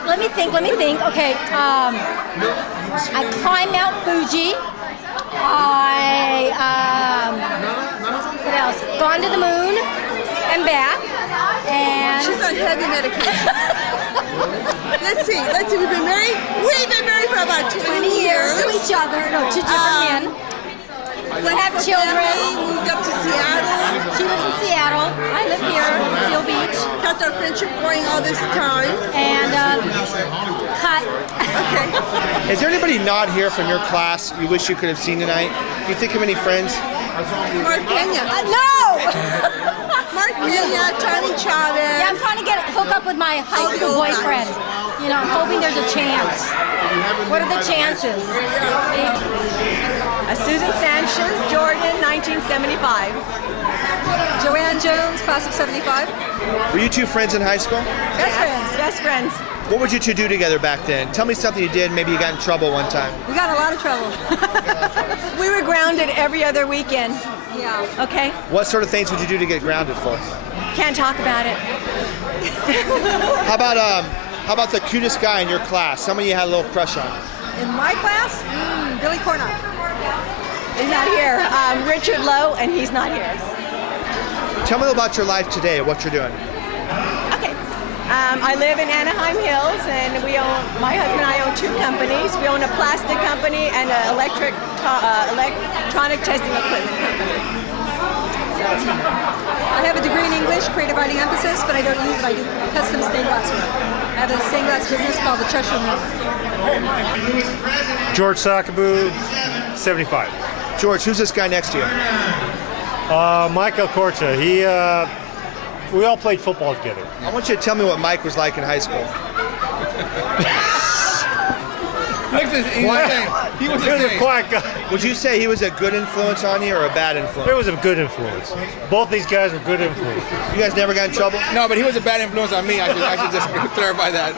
let me think. Okay, I climbed Mount Fuji. What else? Gone to the moon and back. And she's on heavy medication. Let's see. We've been married. We've been married for about 20 years. To each other. No, two different men. We have children. Moved up to Seattle. She lives in Seattle. I live here in Seal Beach. Kept our friendship going all this time. And cut. Okay. Is there anybody not here from your class you wish you could have seen tonight? Do you think of any friends? Mark Pena. No! Mark Pena, Tony Chavez. Yeah, I'm trying to hook up with my high school boyfriend. You know, I'm hoping there's a chance. What are the chances? Susan Sanchez, Jordan, 1975. Joanne Jones, class of 75. Were you two friends in high school? Best friends. What would you two do together back then? Tell me something you did. Maybe you got in trouble one time. We got in a lot of trouble. We were grounded every other weekend. Yeah. Okay? What sort of things would you do to get grounded for? Can't talk about it. How about the cutest guy in your class? Someone you had a little crush on? In my class, Billy Cornutt. He's not here. Richard Lowe, and he's not here. Tell me about your life today, what you're doing. Okay. I live in Anaheim Hills, and my husband and I own two companies. We own a plastic company and an electronic testing equipment company. I have a degree in English, creative writing emphasis, but I don't use it. I do custom stained glass work. I have a stained glass business called the Cheshire Mill. George Sakaboo, 75. George, who's this guy next to you? Michael Corcha. We all played football together. I want you to tell me what Mike was like in high school. He was a quiet guy. Would you say he was a good influence on you or a bad influence? It was a good influence. Both these guys were good influences. You guys never got in trouble? No, but he was a bad influence on me. I should just clarify that.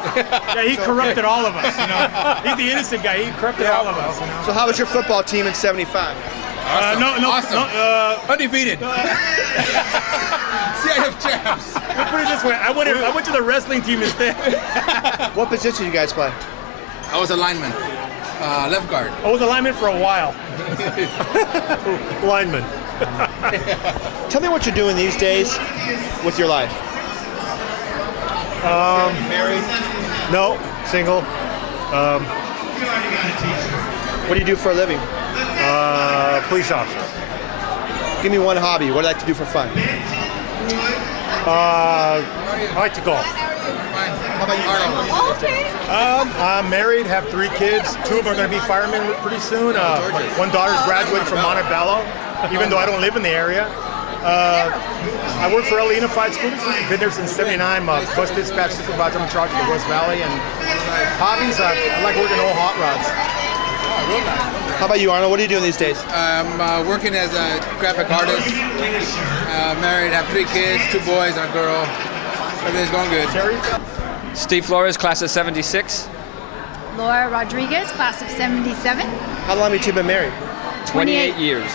Yeah, he corrupted all of us. You know, he's the innocent guy. He corrupted all of us. You know? So how was your football team in '75? Awesome. Awesome. Undefeated. CIF champs. Let's put it this way. I went to the wrestling team instead. What position did you guys play? I was a lineman. Left guard. I was a lineman for a while. Lineman. Tell me what you're doing these days with your life. Married? No, single. What do you do for a living? Police officer. Give me one hobby. What do you like to do for fun? I like to golf. How about you, Arnold? I'm married, have 3 kids. 2 of them are going to be firemen pretty soon. One daughter's graduated from Montebello, even though I don't live in the area. I work for LA Unified School District. Been there since '79. I'm a bus dispatch supervisor. I'm in charge of the West Valley. And hobbies, I like working old hot rods. How about you, Arnold? What are you doing these days? I'm working as a graphic artist. Married, have 3 kids, 2 boys and a girl. Everything's going good. Steve Flores, class of 76. Laura Rodriguez, class of 77. How long have you two been married? 28 years.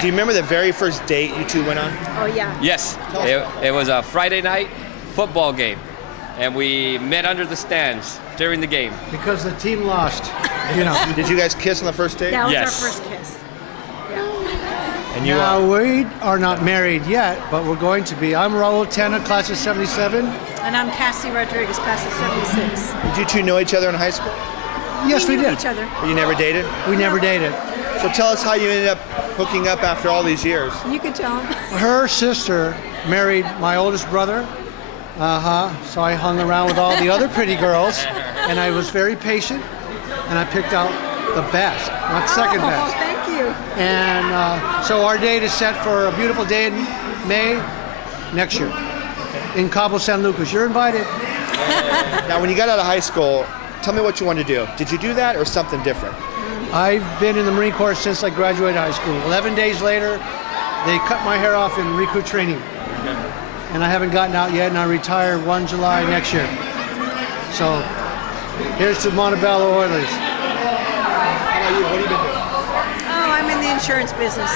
Do you remember the very first date you two went on? Oh, yeah. Yes, it was a Friday night football game, and we met under the stands during the game. Because the team lost, you know. Did you guys kiss on the first date? That was Yes. our first kiss. And you Now, are? we are not married yet, but we're going to be. I'm Raul Tena, class of 77. And I'm Cassie Rodriguez, class of 76. Did you two know each other in high school? Yes, we knew did. each other. You never dated? We never dated. So tell us how you ended up hooking up after all these years. You could tell him. Her sister married my oldest brother. So I hung around with all the other pretty girls, and I was very patient, and I picked out the best, not second Oh, best. thank you. And so our date is set for a beautiful day in May next year in Cabo San Lucas. You're invited. Now, when you got out of high school, tell me what you wanted to do. Did you do that or something different? I've been in the Marine Corps since I graduated high school. 11 days later, they cut my hair off in recruit training. And I haven't gotten out yet, and I retire 1 July next year. So here's to Montebello Oilers. How about you? What have you been doing? Oh, I'm in the insurance business.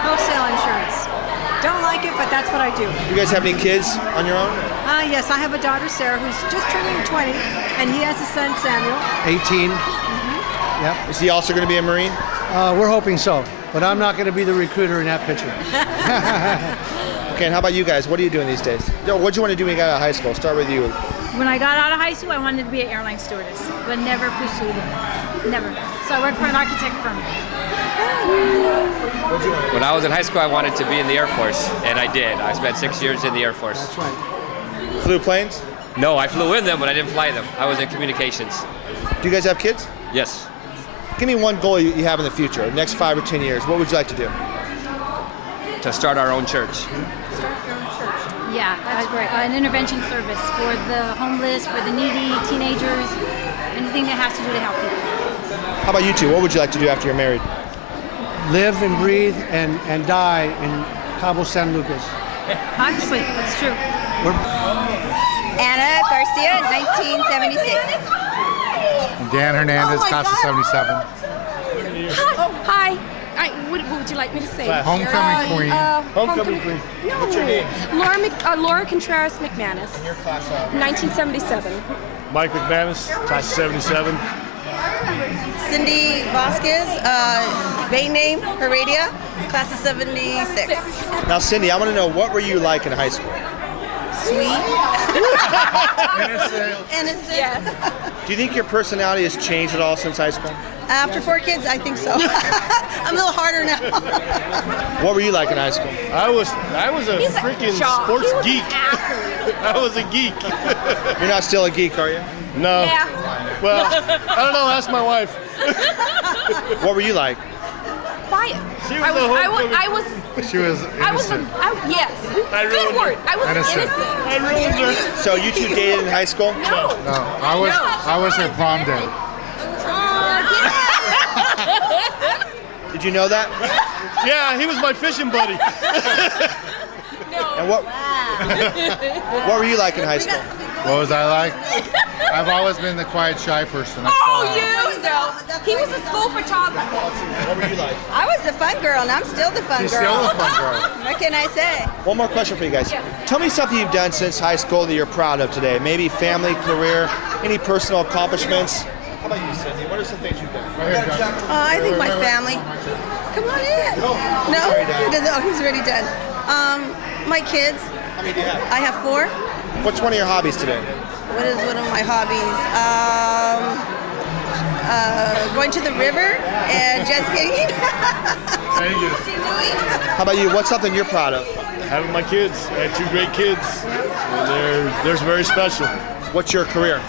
Wholesale insurance. Don't like it, but that's what I do. Do you guys have any kids on your own? Yes, I have a daughter, Sarah, who's just turning 20, and he has a son, Samuel. 18. Yep. Is he also going to be a Marine? We're hoping so, but I'm not going to be the recruiter in that picture. Okay, and how about you guys? What are you doing these days? What did you want to do when you got out of high school? Start with you. When I got out of high school, I wanted to be an airline stewardess, but never pursued it. Never. So I worked for an architect firm. When I was in high school, I wanted to be in the Air Force, and I did. I spent 6 years in the Air Force. That's right. Flew planes? No, I flew in them, but I didn't fly them. I was in communications. Do you guys have kids? Yes. Give me one goal you have in the future, next 5 or 10 years. What would you like to do? To start our own church. Yeah, that's great. An intervention service for the homeless, for the needy, teenagers, anything that has to do to help people. How about you two? What would you like to do after you're married? Live and breathe and die in Cabo San Lucas. Honestly, that's true. Anna Garcia, 1976. Dan Hernandez, class of 77. Hi. What would you like me to say? Homecoming queen. Homecoming queen. No. What's your name? Laura Contreras McManus. And your class of? 1977. Mike McManus, class of 77. Cindy Vasquez, maiden name, Heredia, class of 76. Now, Cindy, I want to know, what were you like in high school? Sweet. Innocent. Yes. Do you think your personality has changed at all since high school? After 4 kids, I think so. I'm a little harder now. What were you like in high school? I was a freaking sports geek. I was a geek. You're not still a geek, are you? No. Yeah. Well, I don't know. Ask my wife. What were you like? Quiet. She was She was innocent. Yes. Good word. I was innocent. I ruined her. So you two dated in high school? No. No, I was her prom date. Did you know that? Yeah, he was my fishing buddy. And what were you like in high school? What was I like? I've always been the quiet, shy person. That's all I am. He was a school photographer. What were you like? I was the fun girl, and I'm still the fun She's girl. still the fun girl. What can I say? One more question for you guys. Tell me something you've done since high school that you're proud of today. Maybe family, career, any personal accomplishments. How about you, Cindy? What are some things you've done? I think my family. Come on in. No? He doesn't. Oh, he's already done. My kids. How many do you have? I have 4. What's one of your hobbies today? What is one of my hobbies? Going to the river and jet skiing. Thank you. How about you? What's something you're proud of? Having my kids. I had 2 great kids. And they're very special. What's your career?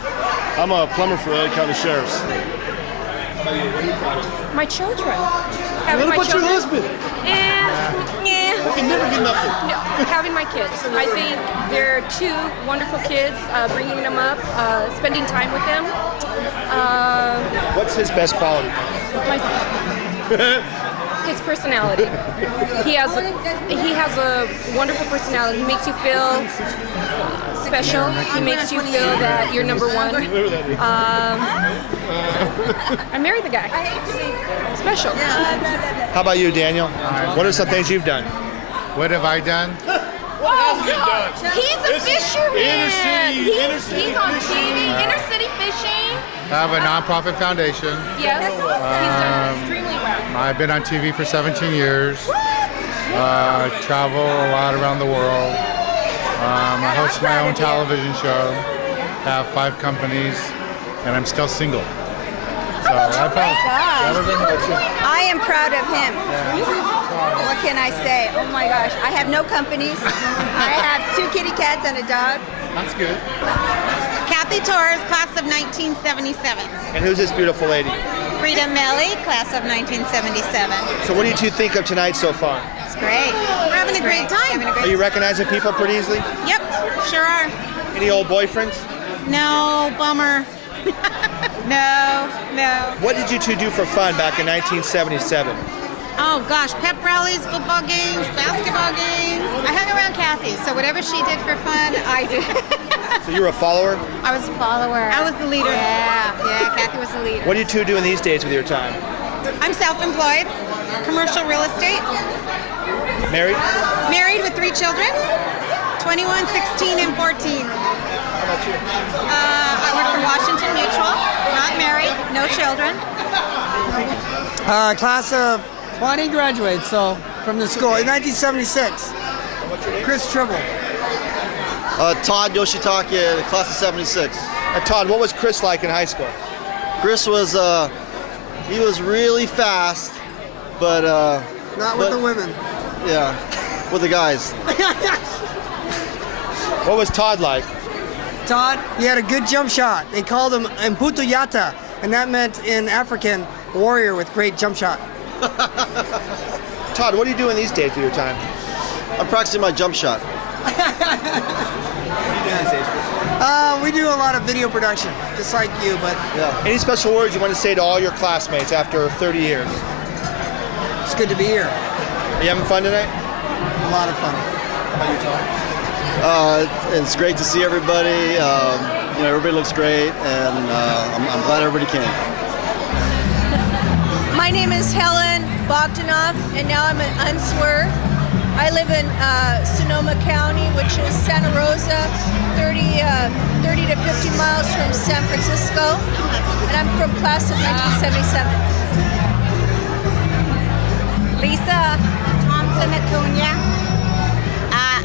I'm a plumber for LA County Sheriffs. My children. What about your husband? Yeah. I can never get nothing. No, having my kids. I think they're 2 wonderful kids, bringing them up, spending time with them. What's his best quality? His personality. He has a wonderful personality. He makes you feel special. He makes you feel that you're number one. I married the guy. Special. How about you, Daniel? What are some things you've done? What have I done? Whoa, he's a fisherman. He's on TV. Inner city fishing. I have a nonprofit foundation. Yes, he's done extremely well. I've been on TV for 17 years. Travel a lot around the world. I host my own television show. Have 5 companies, and I'm still single. So I am proud of him. What can I say? Oh my gosh, I have no companies. I have 2 kitty cats and a dog. That's good. Kathy Torres, class of 1977. And who's this beautiful lady? Rita Melly, class of 1977. So what do you two think of tonight so far? It's great. We're having a great time. Are you recognizing people pretty easily? Yep, sure are. Any old boyfriends? No, bummer. No. What did you two do for fun back in 1977? Oh gosh, pep rallies, football games, basketball games. I hung around Kathy, so whatever she did for fun, I did. So you were a follower? I was a follower. I was the leader. Yeah, Kathy was the leader. What are you two doing these days with your time? I'm self-employed, commercial real estate. Married? Married with 3 children, 21, 16, and 14. How about you? I work for Washington Mutual, not married, no children. Class of 20 graduates, so from the school in 1976. Chris Tribble. Todd Yoshitake, class of 76. Todd, what was Chris like in high school? Chris was, he was really fast, but... Not with the women. Yeah, with the guys. What was Todd like? Todd, he had a good jump shot. They called him Mputu Yata, and that meant in African, warrior with great jump shot. Todd, what are you doing these days with your time? I'm practicing my jump shot. We do a lot of video production, just like you, but... Yeah. Any special words you want to say to all your classmates after 30 years? It's good to be here. Are you having fun tonight? A lot of fun. How about you, Tom? It's great to see everybody. Everybody looks great, and I'm glad everybody came. My name is Helen Bogdanov, and now I'm in Unsworth. I live in Sonoma County, which is Santa Rosa, 30 to 50 miles from San Francisco, and I'm from class of 1977. Lisa Thompson Acuna.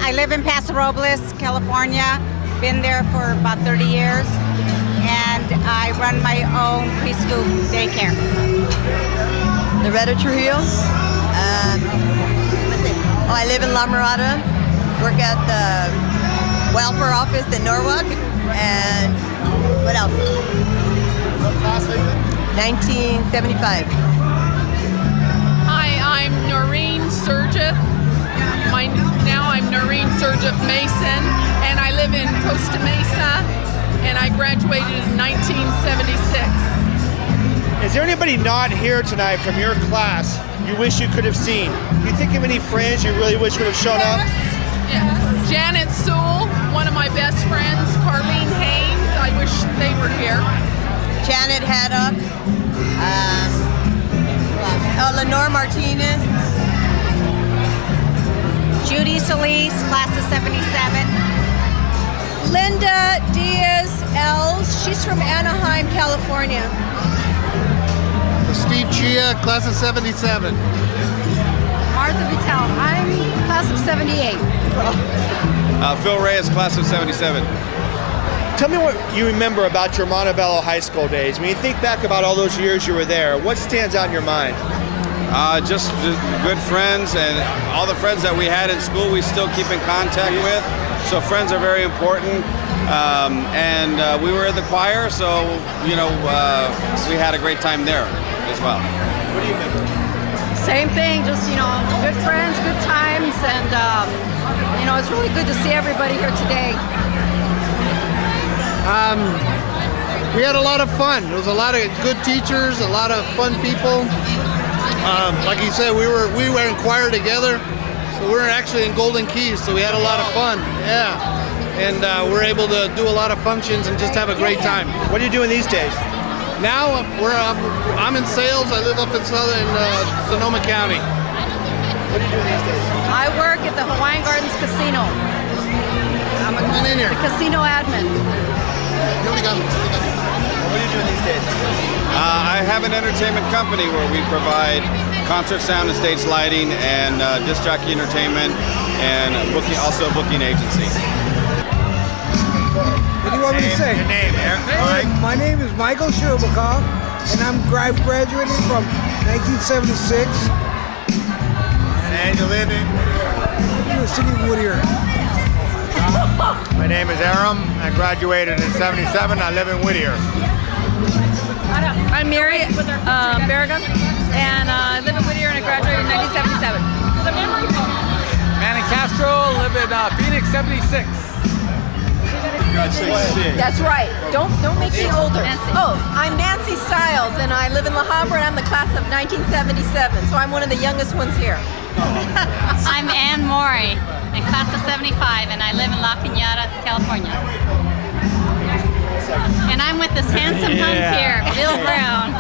I live in Paso Robles, California. Been there for about 30 years, and I run my own preschool daycare. Loretta Trujillo. I live in La Mirada, work at the welfare office in Norwalk, and what else? What class are you in? 1975. Hi, I'm Noreen Surgeff. Now I'm Noreen Surgeff Mason, and I live in Costa Mesa, and I graduated in 1976. Is there anybody not here tonight from your class you wish you could have seen? You think of any friends you really wish would have shown up? Yeah. Janet Sewell, one of my best friends, Carlene Haynes, I wish they were here. Janet Haddock. Lenore Martinez. Judy Solis, class of 77. Linda Diaz-Els, she's from Anaheim, California. Steve Chia, class of 77. Martha Vitale, I'm class of 78. Phil Reyes, class of 77. Tell me what you remember about your Montebello high school days. When you think back about all those years you were there, what stands out in your mind? Just good friends, and all the friends that we had in school we still keep in contact with. So friends are very important. And we were in the choir, so we had a great time there as well. What do you remember? Same thing, just, good friends, good times, and, it's really good to see everybody here today. We had a lot of fun. There was a lot of good teachers, a lot of fun people. Like you said, we were in choir together, so we were actually in Golden Keys, so we had a lot of fun. Yeah, and we're able to do a lot of functions and just have a great time. What are you doing these days? Now I'm in sales. I live up in southern Sonoma County. What are you doing these days? I work at the Hawaiian Gardens Casino. I'm a casino admin. What are you doing these days? I have an entertainment company where we provide concert sound and stage lighting and disc jockey entertainment and also a booking agency. What do you want me to say? Your name, My name is Michael Sherbakov, and I graduated from 1976. And you live in the city of Whittier. My name is Aram. I graduated in 77. I live in Whittier. I'm Mary Barragan, and I live in Whittier, and I graduated in 1977. Manny Castro, live in Phoenix, 76. That's right. Don't make me older. Oh, I'm Nancy Stiles, and I live in La Habra, and I'm the class of 1977, so I'm one of the youngest ones here. I'm Ann Morey, in class of 75, and I live in La Cañada, California. And I'm with this handsome hunk here, Bill Brown.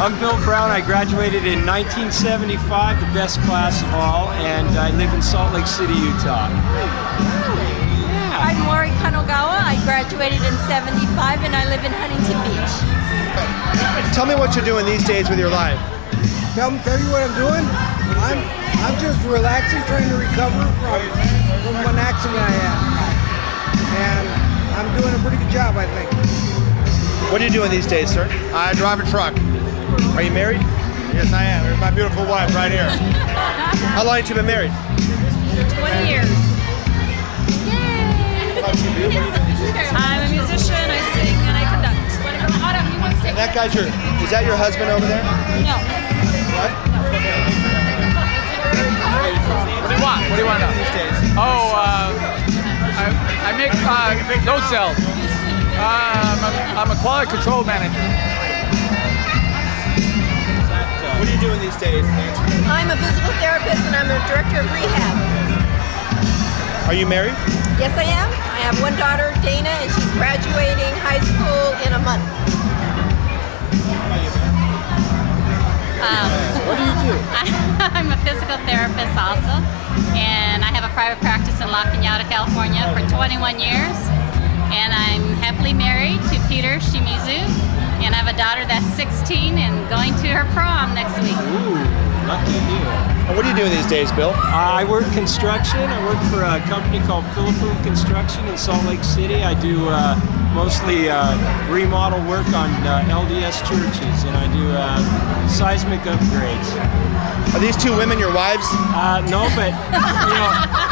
I'm Bill Brown. I graduated in 1975, the best class of all, and I live in Salt Lake City, Utah. I'm Maury Kanogawa. I graduated in 75, and I live in Huntington Beach. Tell me what you're doing these days with your life. Tell you what I'm doing? I'm just relaxing, trying to recover from an accident I had. And I'm doing a pretty good job, I think. What are you doing these days, sir? I drive a truck. Are you married? Yes, I am. There's my beautiful wife right here. How long have you been married? 20 years. I'm a musician, I sing, and I conduct. And that guy's is that your husband over there? No. What? What do you want? What do you want now? These days? Oh, I make note cells. I'm a quality control manager. What are you doing these days, Nancy? I'm a physical therapist, and I'm a director of rehab. Are you married? Yes, I am. I have one daughter, Dana, and she's graduating high school in a month. What do you do? I'm a physical therapist also, and I have a private practice in La Cañada, California for 21 years. And I'm happily married to Peter Shimizu, and I have a daughter that's 16 and going to her prom next week. Ooh, lucky you. And what are you doing these days, Bill? I work construction. I work for a company called Philippou Construction in Salt Lake City. I do mostly remodel work on LDS churches, and I do seismic upgrades. Are these two women your wives? No, but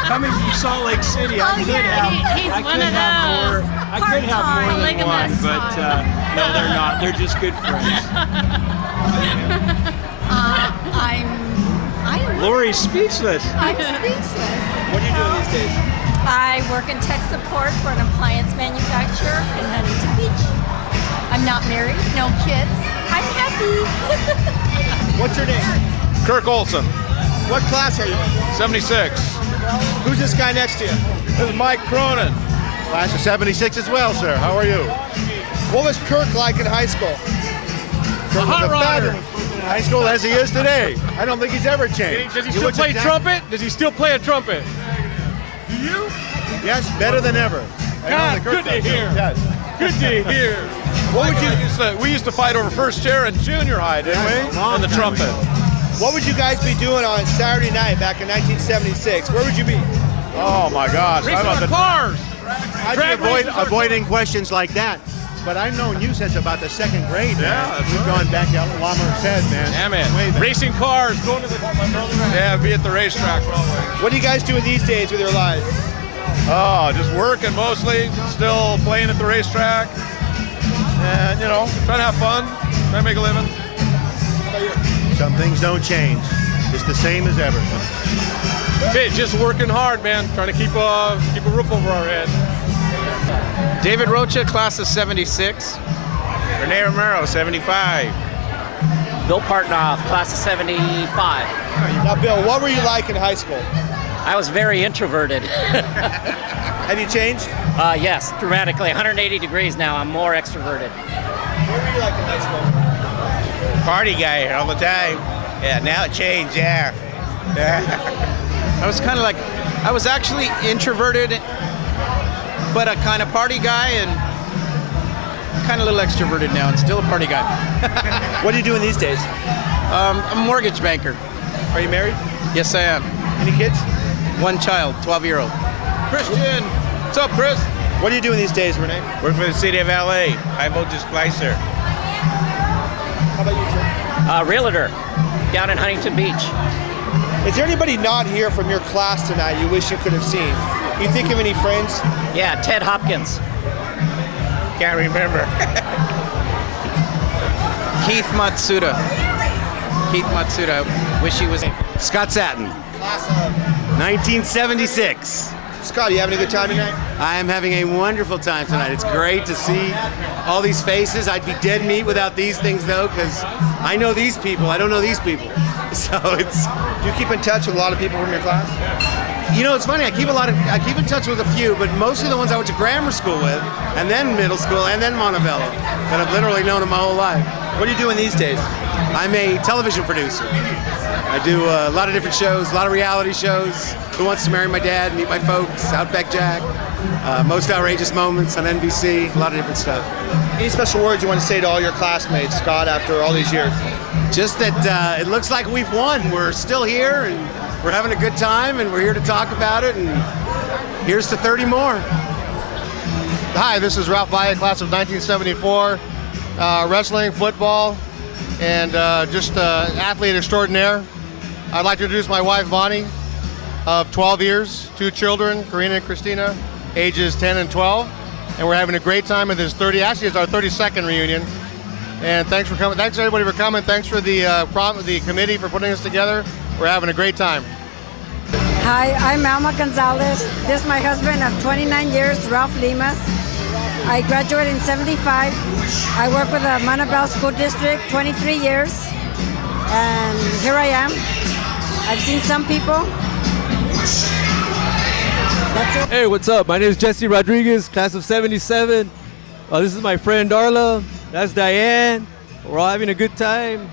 coming from Salt Lake City, I could have more than one, but no, they're not. They're just good friends. Lori's speechless. I'm speechless. What are you doing these days? I work in tech support for an appliance manufacturer in Huntington Beach. I'm not married, no kids. I'm happy. What's your name? Kirk Olson. What class are you in? 76. Who's this guy next to you? This is Mike Cronin. Class of 76 as well, sir. How are you? What was Kirk like in high school? Kirk was a fabulous high school as he is today. I don't think he's ever changed. Does he still play trumpet? Does he still play a trumpet? Do you? Yes, better than ever. God, good to hear. Yes. Good to hear. What would you? We used to fight over first chair in junior high, didn't we? And the trumpet. What would you guys be doing on Saturday night back in 1976? Where would you be? Oh my gosh! Racing our cars. I'd be avoiding questions like that. But I've known you since about the second grade, man. Yeah, We've gone back to Lammer's Head, man. Yeah, man. Way back. Racing cars, going to the... Yeah, be at the racetrack. What are you guys doing these days with your lives? Oh, just working mostly. Still playing at the racetrack. And, trying to have fun. Trying to make a living. Some things don't change. It's the same as ever. Okay, just working hard, man. Trying to keep a roof over our head. David Rocha, class of 76. Rene Romero, 75. Bill Partnoff, class of 75. Now, Bill, what were you like in high school? I was very introverted. Have you changed? Yes, dramatically. 180 degrees now. I'm more extroverted. What were you like in high school? Party guy all the time. Yeah, now it changed, yeah. I was kind of like, I was actually introverted, but a kind of party guy, and kind of a little extroverted now and still a party guy. What are you doing these days? I'm a mortgage banker. Are you married? Yes, I am. Any kids? One child, 12-year-old. Christian! What's up, Chris? What are you doing these days, Renee? Work for the city of LA. High voltage splicer. How about you, sir? Realtor down in Huntington Beach. Is there anybody not here from your class tonight you wish you could have seen? You think of any friends? Yeah, Ted Hopkins. Can't remember. Keith Matsuda. Keith Matsuda. Wish he was. Scott Satin. Class of 1976. Scott, are you having a good time tonight? I am having a wonderful time tonight. It's great to see all these faces. I'd be dead meat without these things, though, because I know these people. I don't know these people. So it's. Do you keep in touch with a lot of people from your class? You know, it's funny. I keep in touch with a few, but mostly the ones I went to grammar school with, and then middle school, and then Montebello, that I've literally known them my whole life. What are you doing these days? I'm a television producer. I do a lot of different shows, a lot of reality shows. Who Wants to Marry My Dad, Meet My Folks, Outback Jack, Most Outrageous Moments on NBC, a lot of different stuff. Any special words you want to say to all your classmates, Scott, after all these years? Just that it looks like we've won. We're still here, and we're having a good time, and we're here to talk about it, and here's to 30 more. Hi, this is Ralph Valle, class of 1974, wrestling, football, and just athlete extraordinaire. I'd like to introduce my wife, Bonnie, of 12 years, 2 children, Karina and Christina, ages 10 and 12, and we're having a great time at this actually it's our 32nd reunion. And thanks for coming. Thanks everybody for coming. Thanks for the committee for putting us together. We're having a great time. Hi, I'm Alma Gonzalez. This is my husband of 29 years, Ralph Limas. I graduated in 75. I work with the Montebello School District 23 years. And here I am. I've seen some people. That's it. Hey, what's up? My name is Jesse Rodriguez, class of 77. This is my friend Darla. That's Diane. We're all having a good time.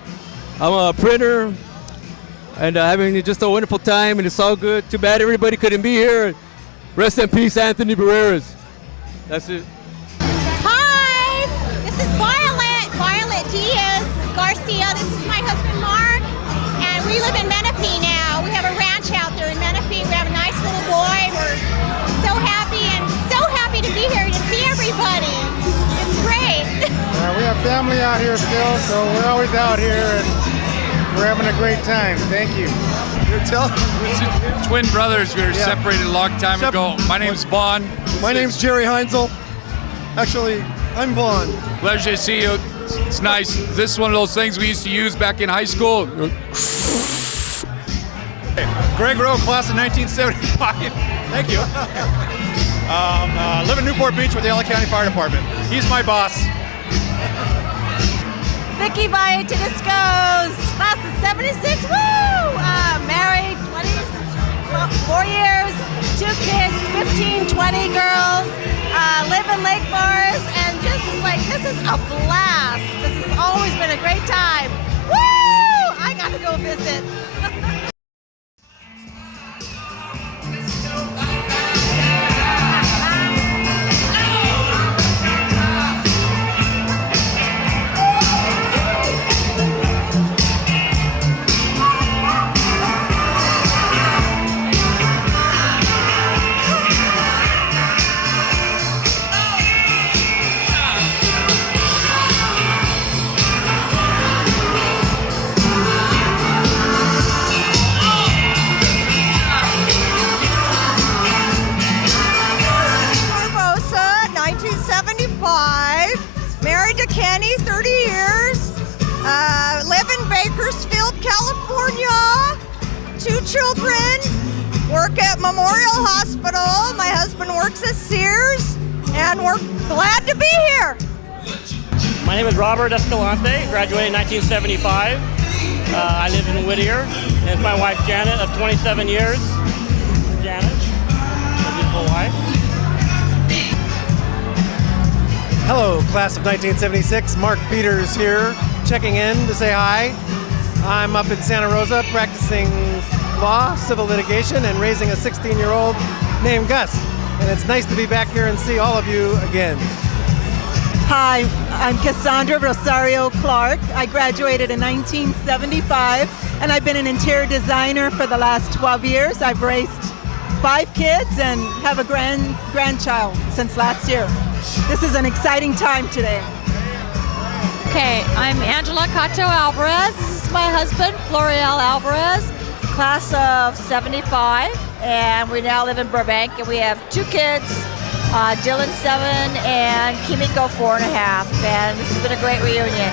I'm a printer and having just a wonderful time, and it's all good. Too bad everybody couldn't be here. Rest in peace, Anthony Barreras. That's it. Hi, this is Violet Diaz Garcia. This is my husband Mark, and we live in Menifee now. We have a ranch out there in Menifee. We have a nice little boy. We're so happy to be here to see everybody. It's great. We have family out here still, so we're always out here, and we're having a great time. Thank you. We're twin brothers. We were separated a long time ago. My name's Vaughn. My name's Jerry Heinzel. Actually, I'm Vaughn. Pleasure to see you. It's nice. This is one of those things we used to use back in high school. Greg Rowe, class of 1975. Thank you. Live in Newport Beach with the LA County Fire Department. He's my boss. Vicky Valley-Tedesco's class of 76. Woo! Married 4 years, 2 kids, 15, 20 girls. Live in Lake Forest, and just this is a blast. This has always been a great time. Woo! I got to go visit. Married to Kenny, 30 years. Live in Bakersfield, California. 2 children. Work at Memorial Hospital. My husband works at Sears, and we're glad to be here. My name is Robert Escalante, graduated in 1975. I live in Whittier, and it's my wife Janet of 27 years. Janet, my beautiful wife. Hello, class of 1976. Mark Peters here, checking in to say hi. I'm up in Santa Rosa practicing law, civil litigation, and raising a 16-year-old named Gus. And it's nice to be back here and see all of you again. Hi, I'm Cassandra Rosario Clark. I graduated in 1975, and I've been an interior designer for the last 12 years. I've raised 5 kids and have a grandchild since last year. This is an exciting time today. Okay, I'm Angela Cato Alvarez. This is my husband, Florial Alvarez, class of 75, and we now live in Burbank, and we have 2 kids, Dylan 7 and Kimiko 4.5, and this has been a great reunion.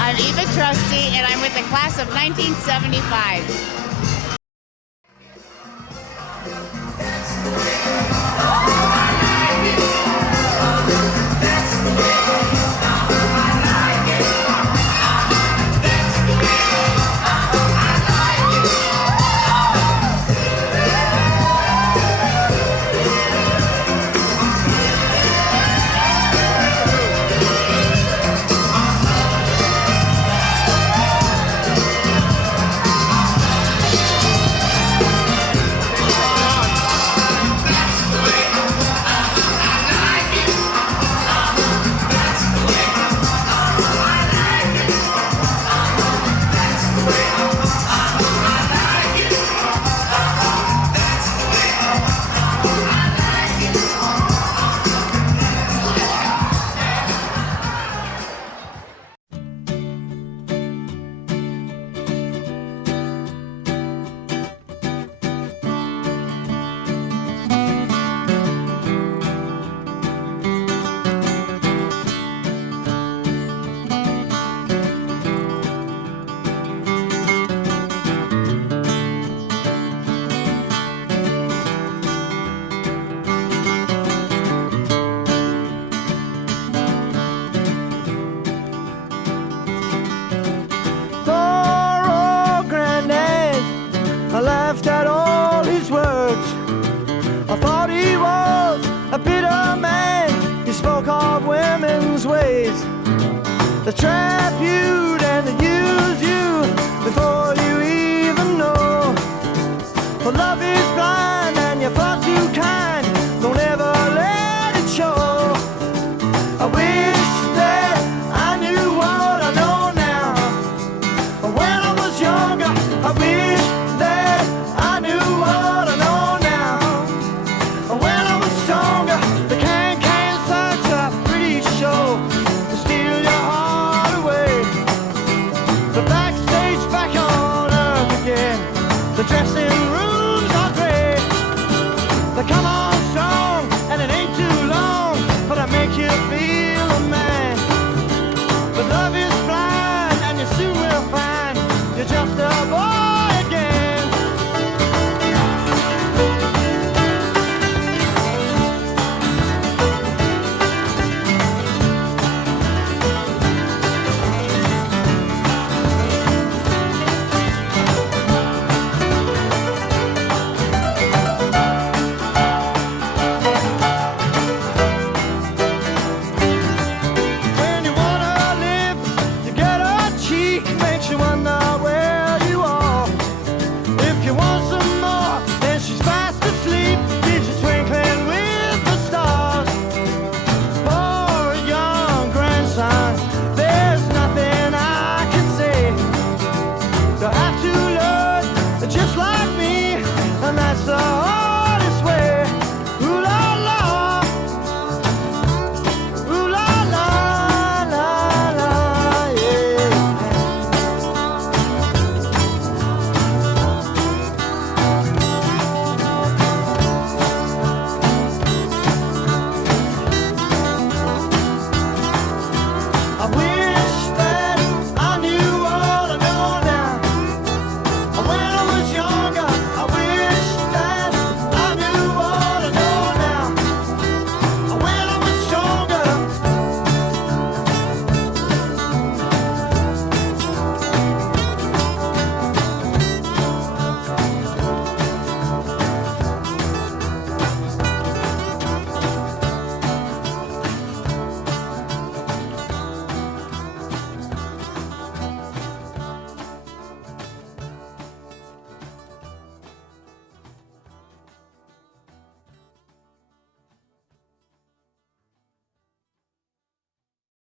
I'm Eva Trusty, and I'm with the class of 1975. I laughed at all his words. I thought he was a bitter man. He spoke of women's ways. They trap you and they use you before you even know. For love is blind and you're far too kind. Don't ever let it show. I wish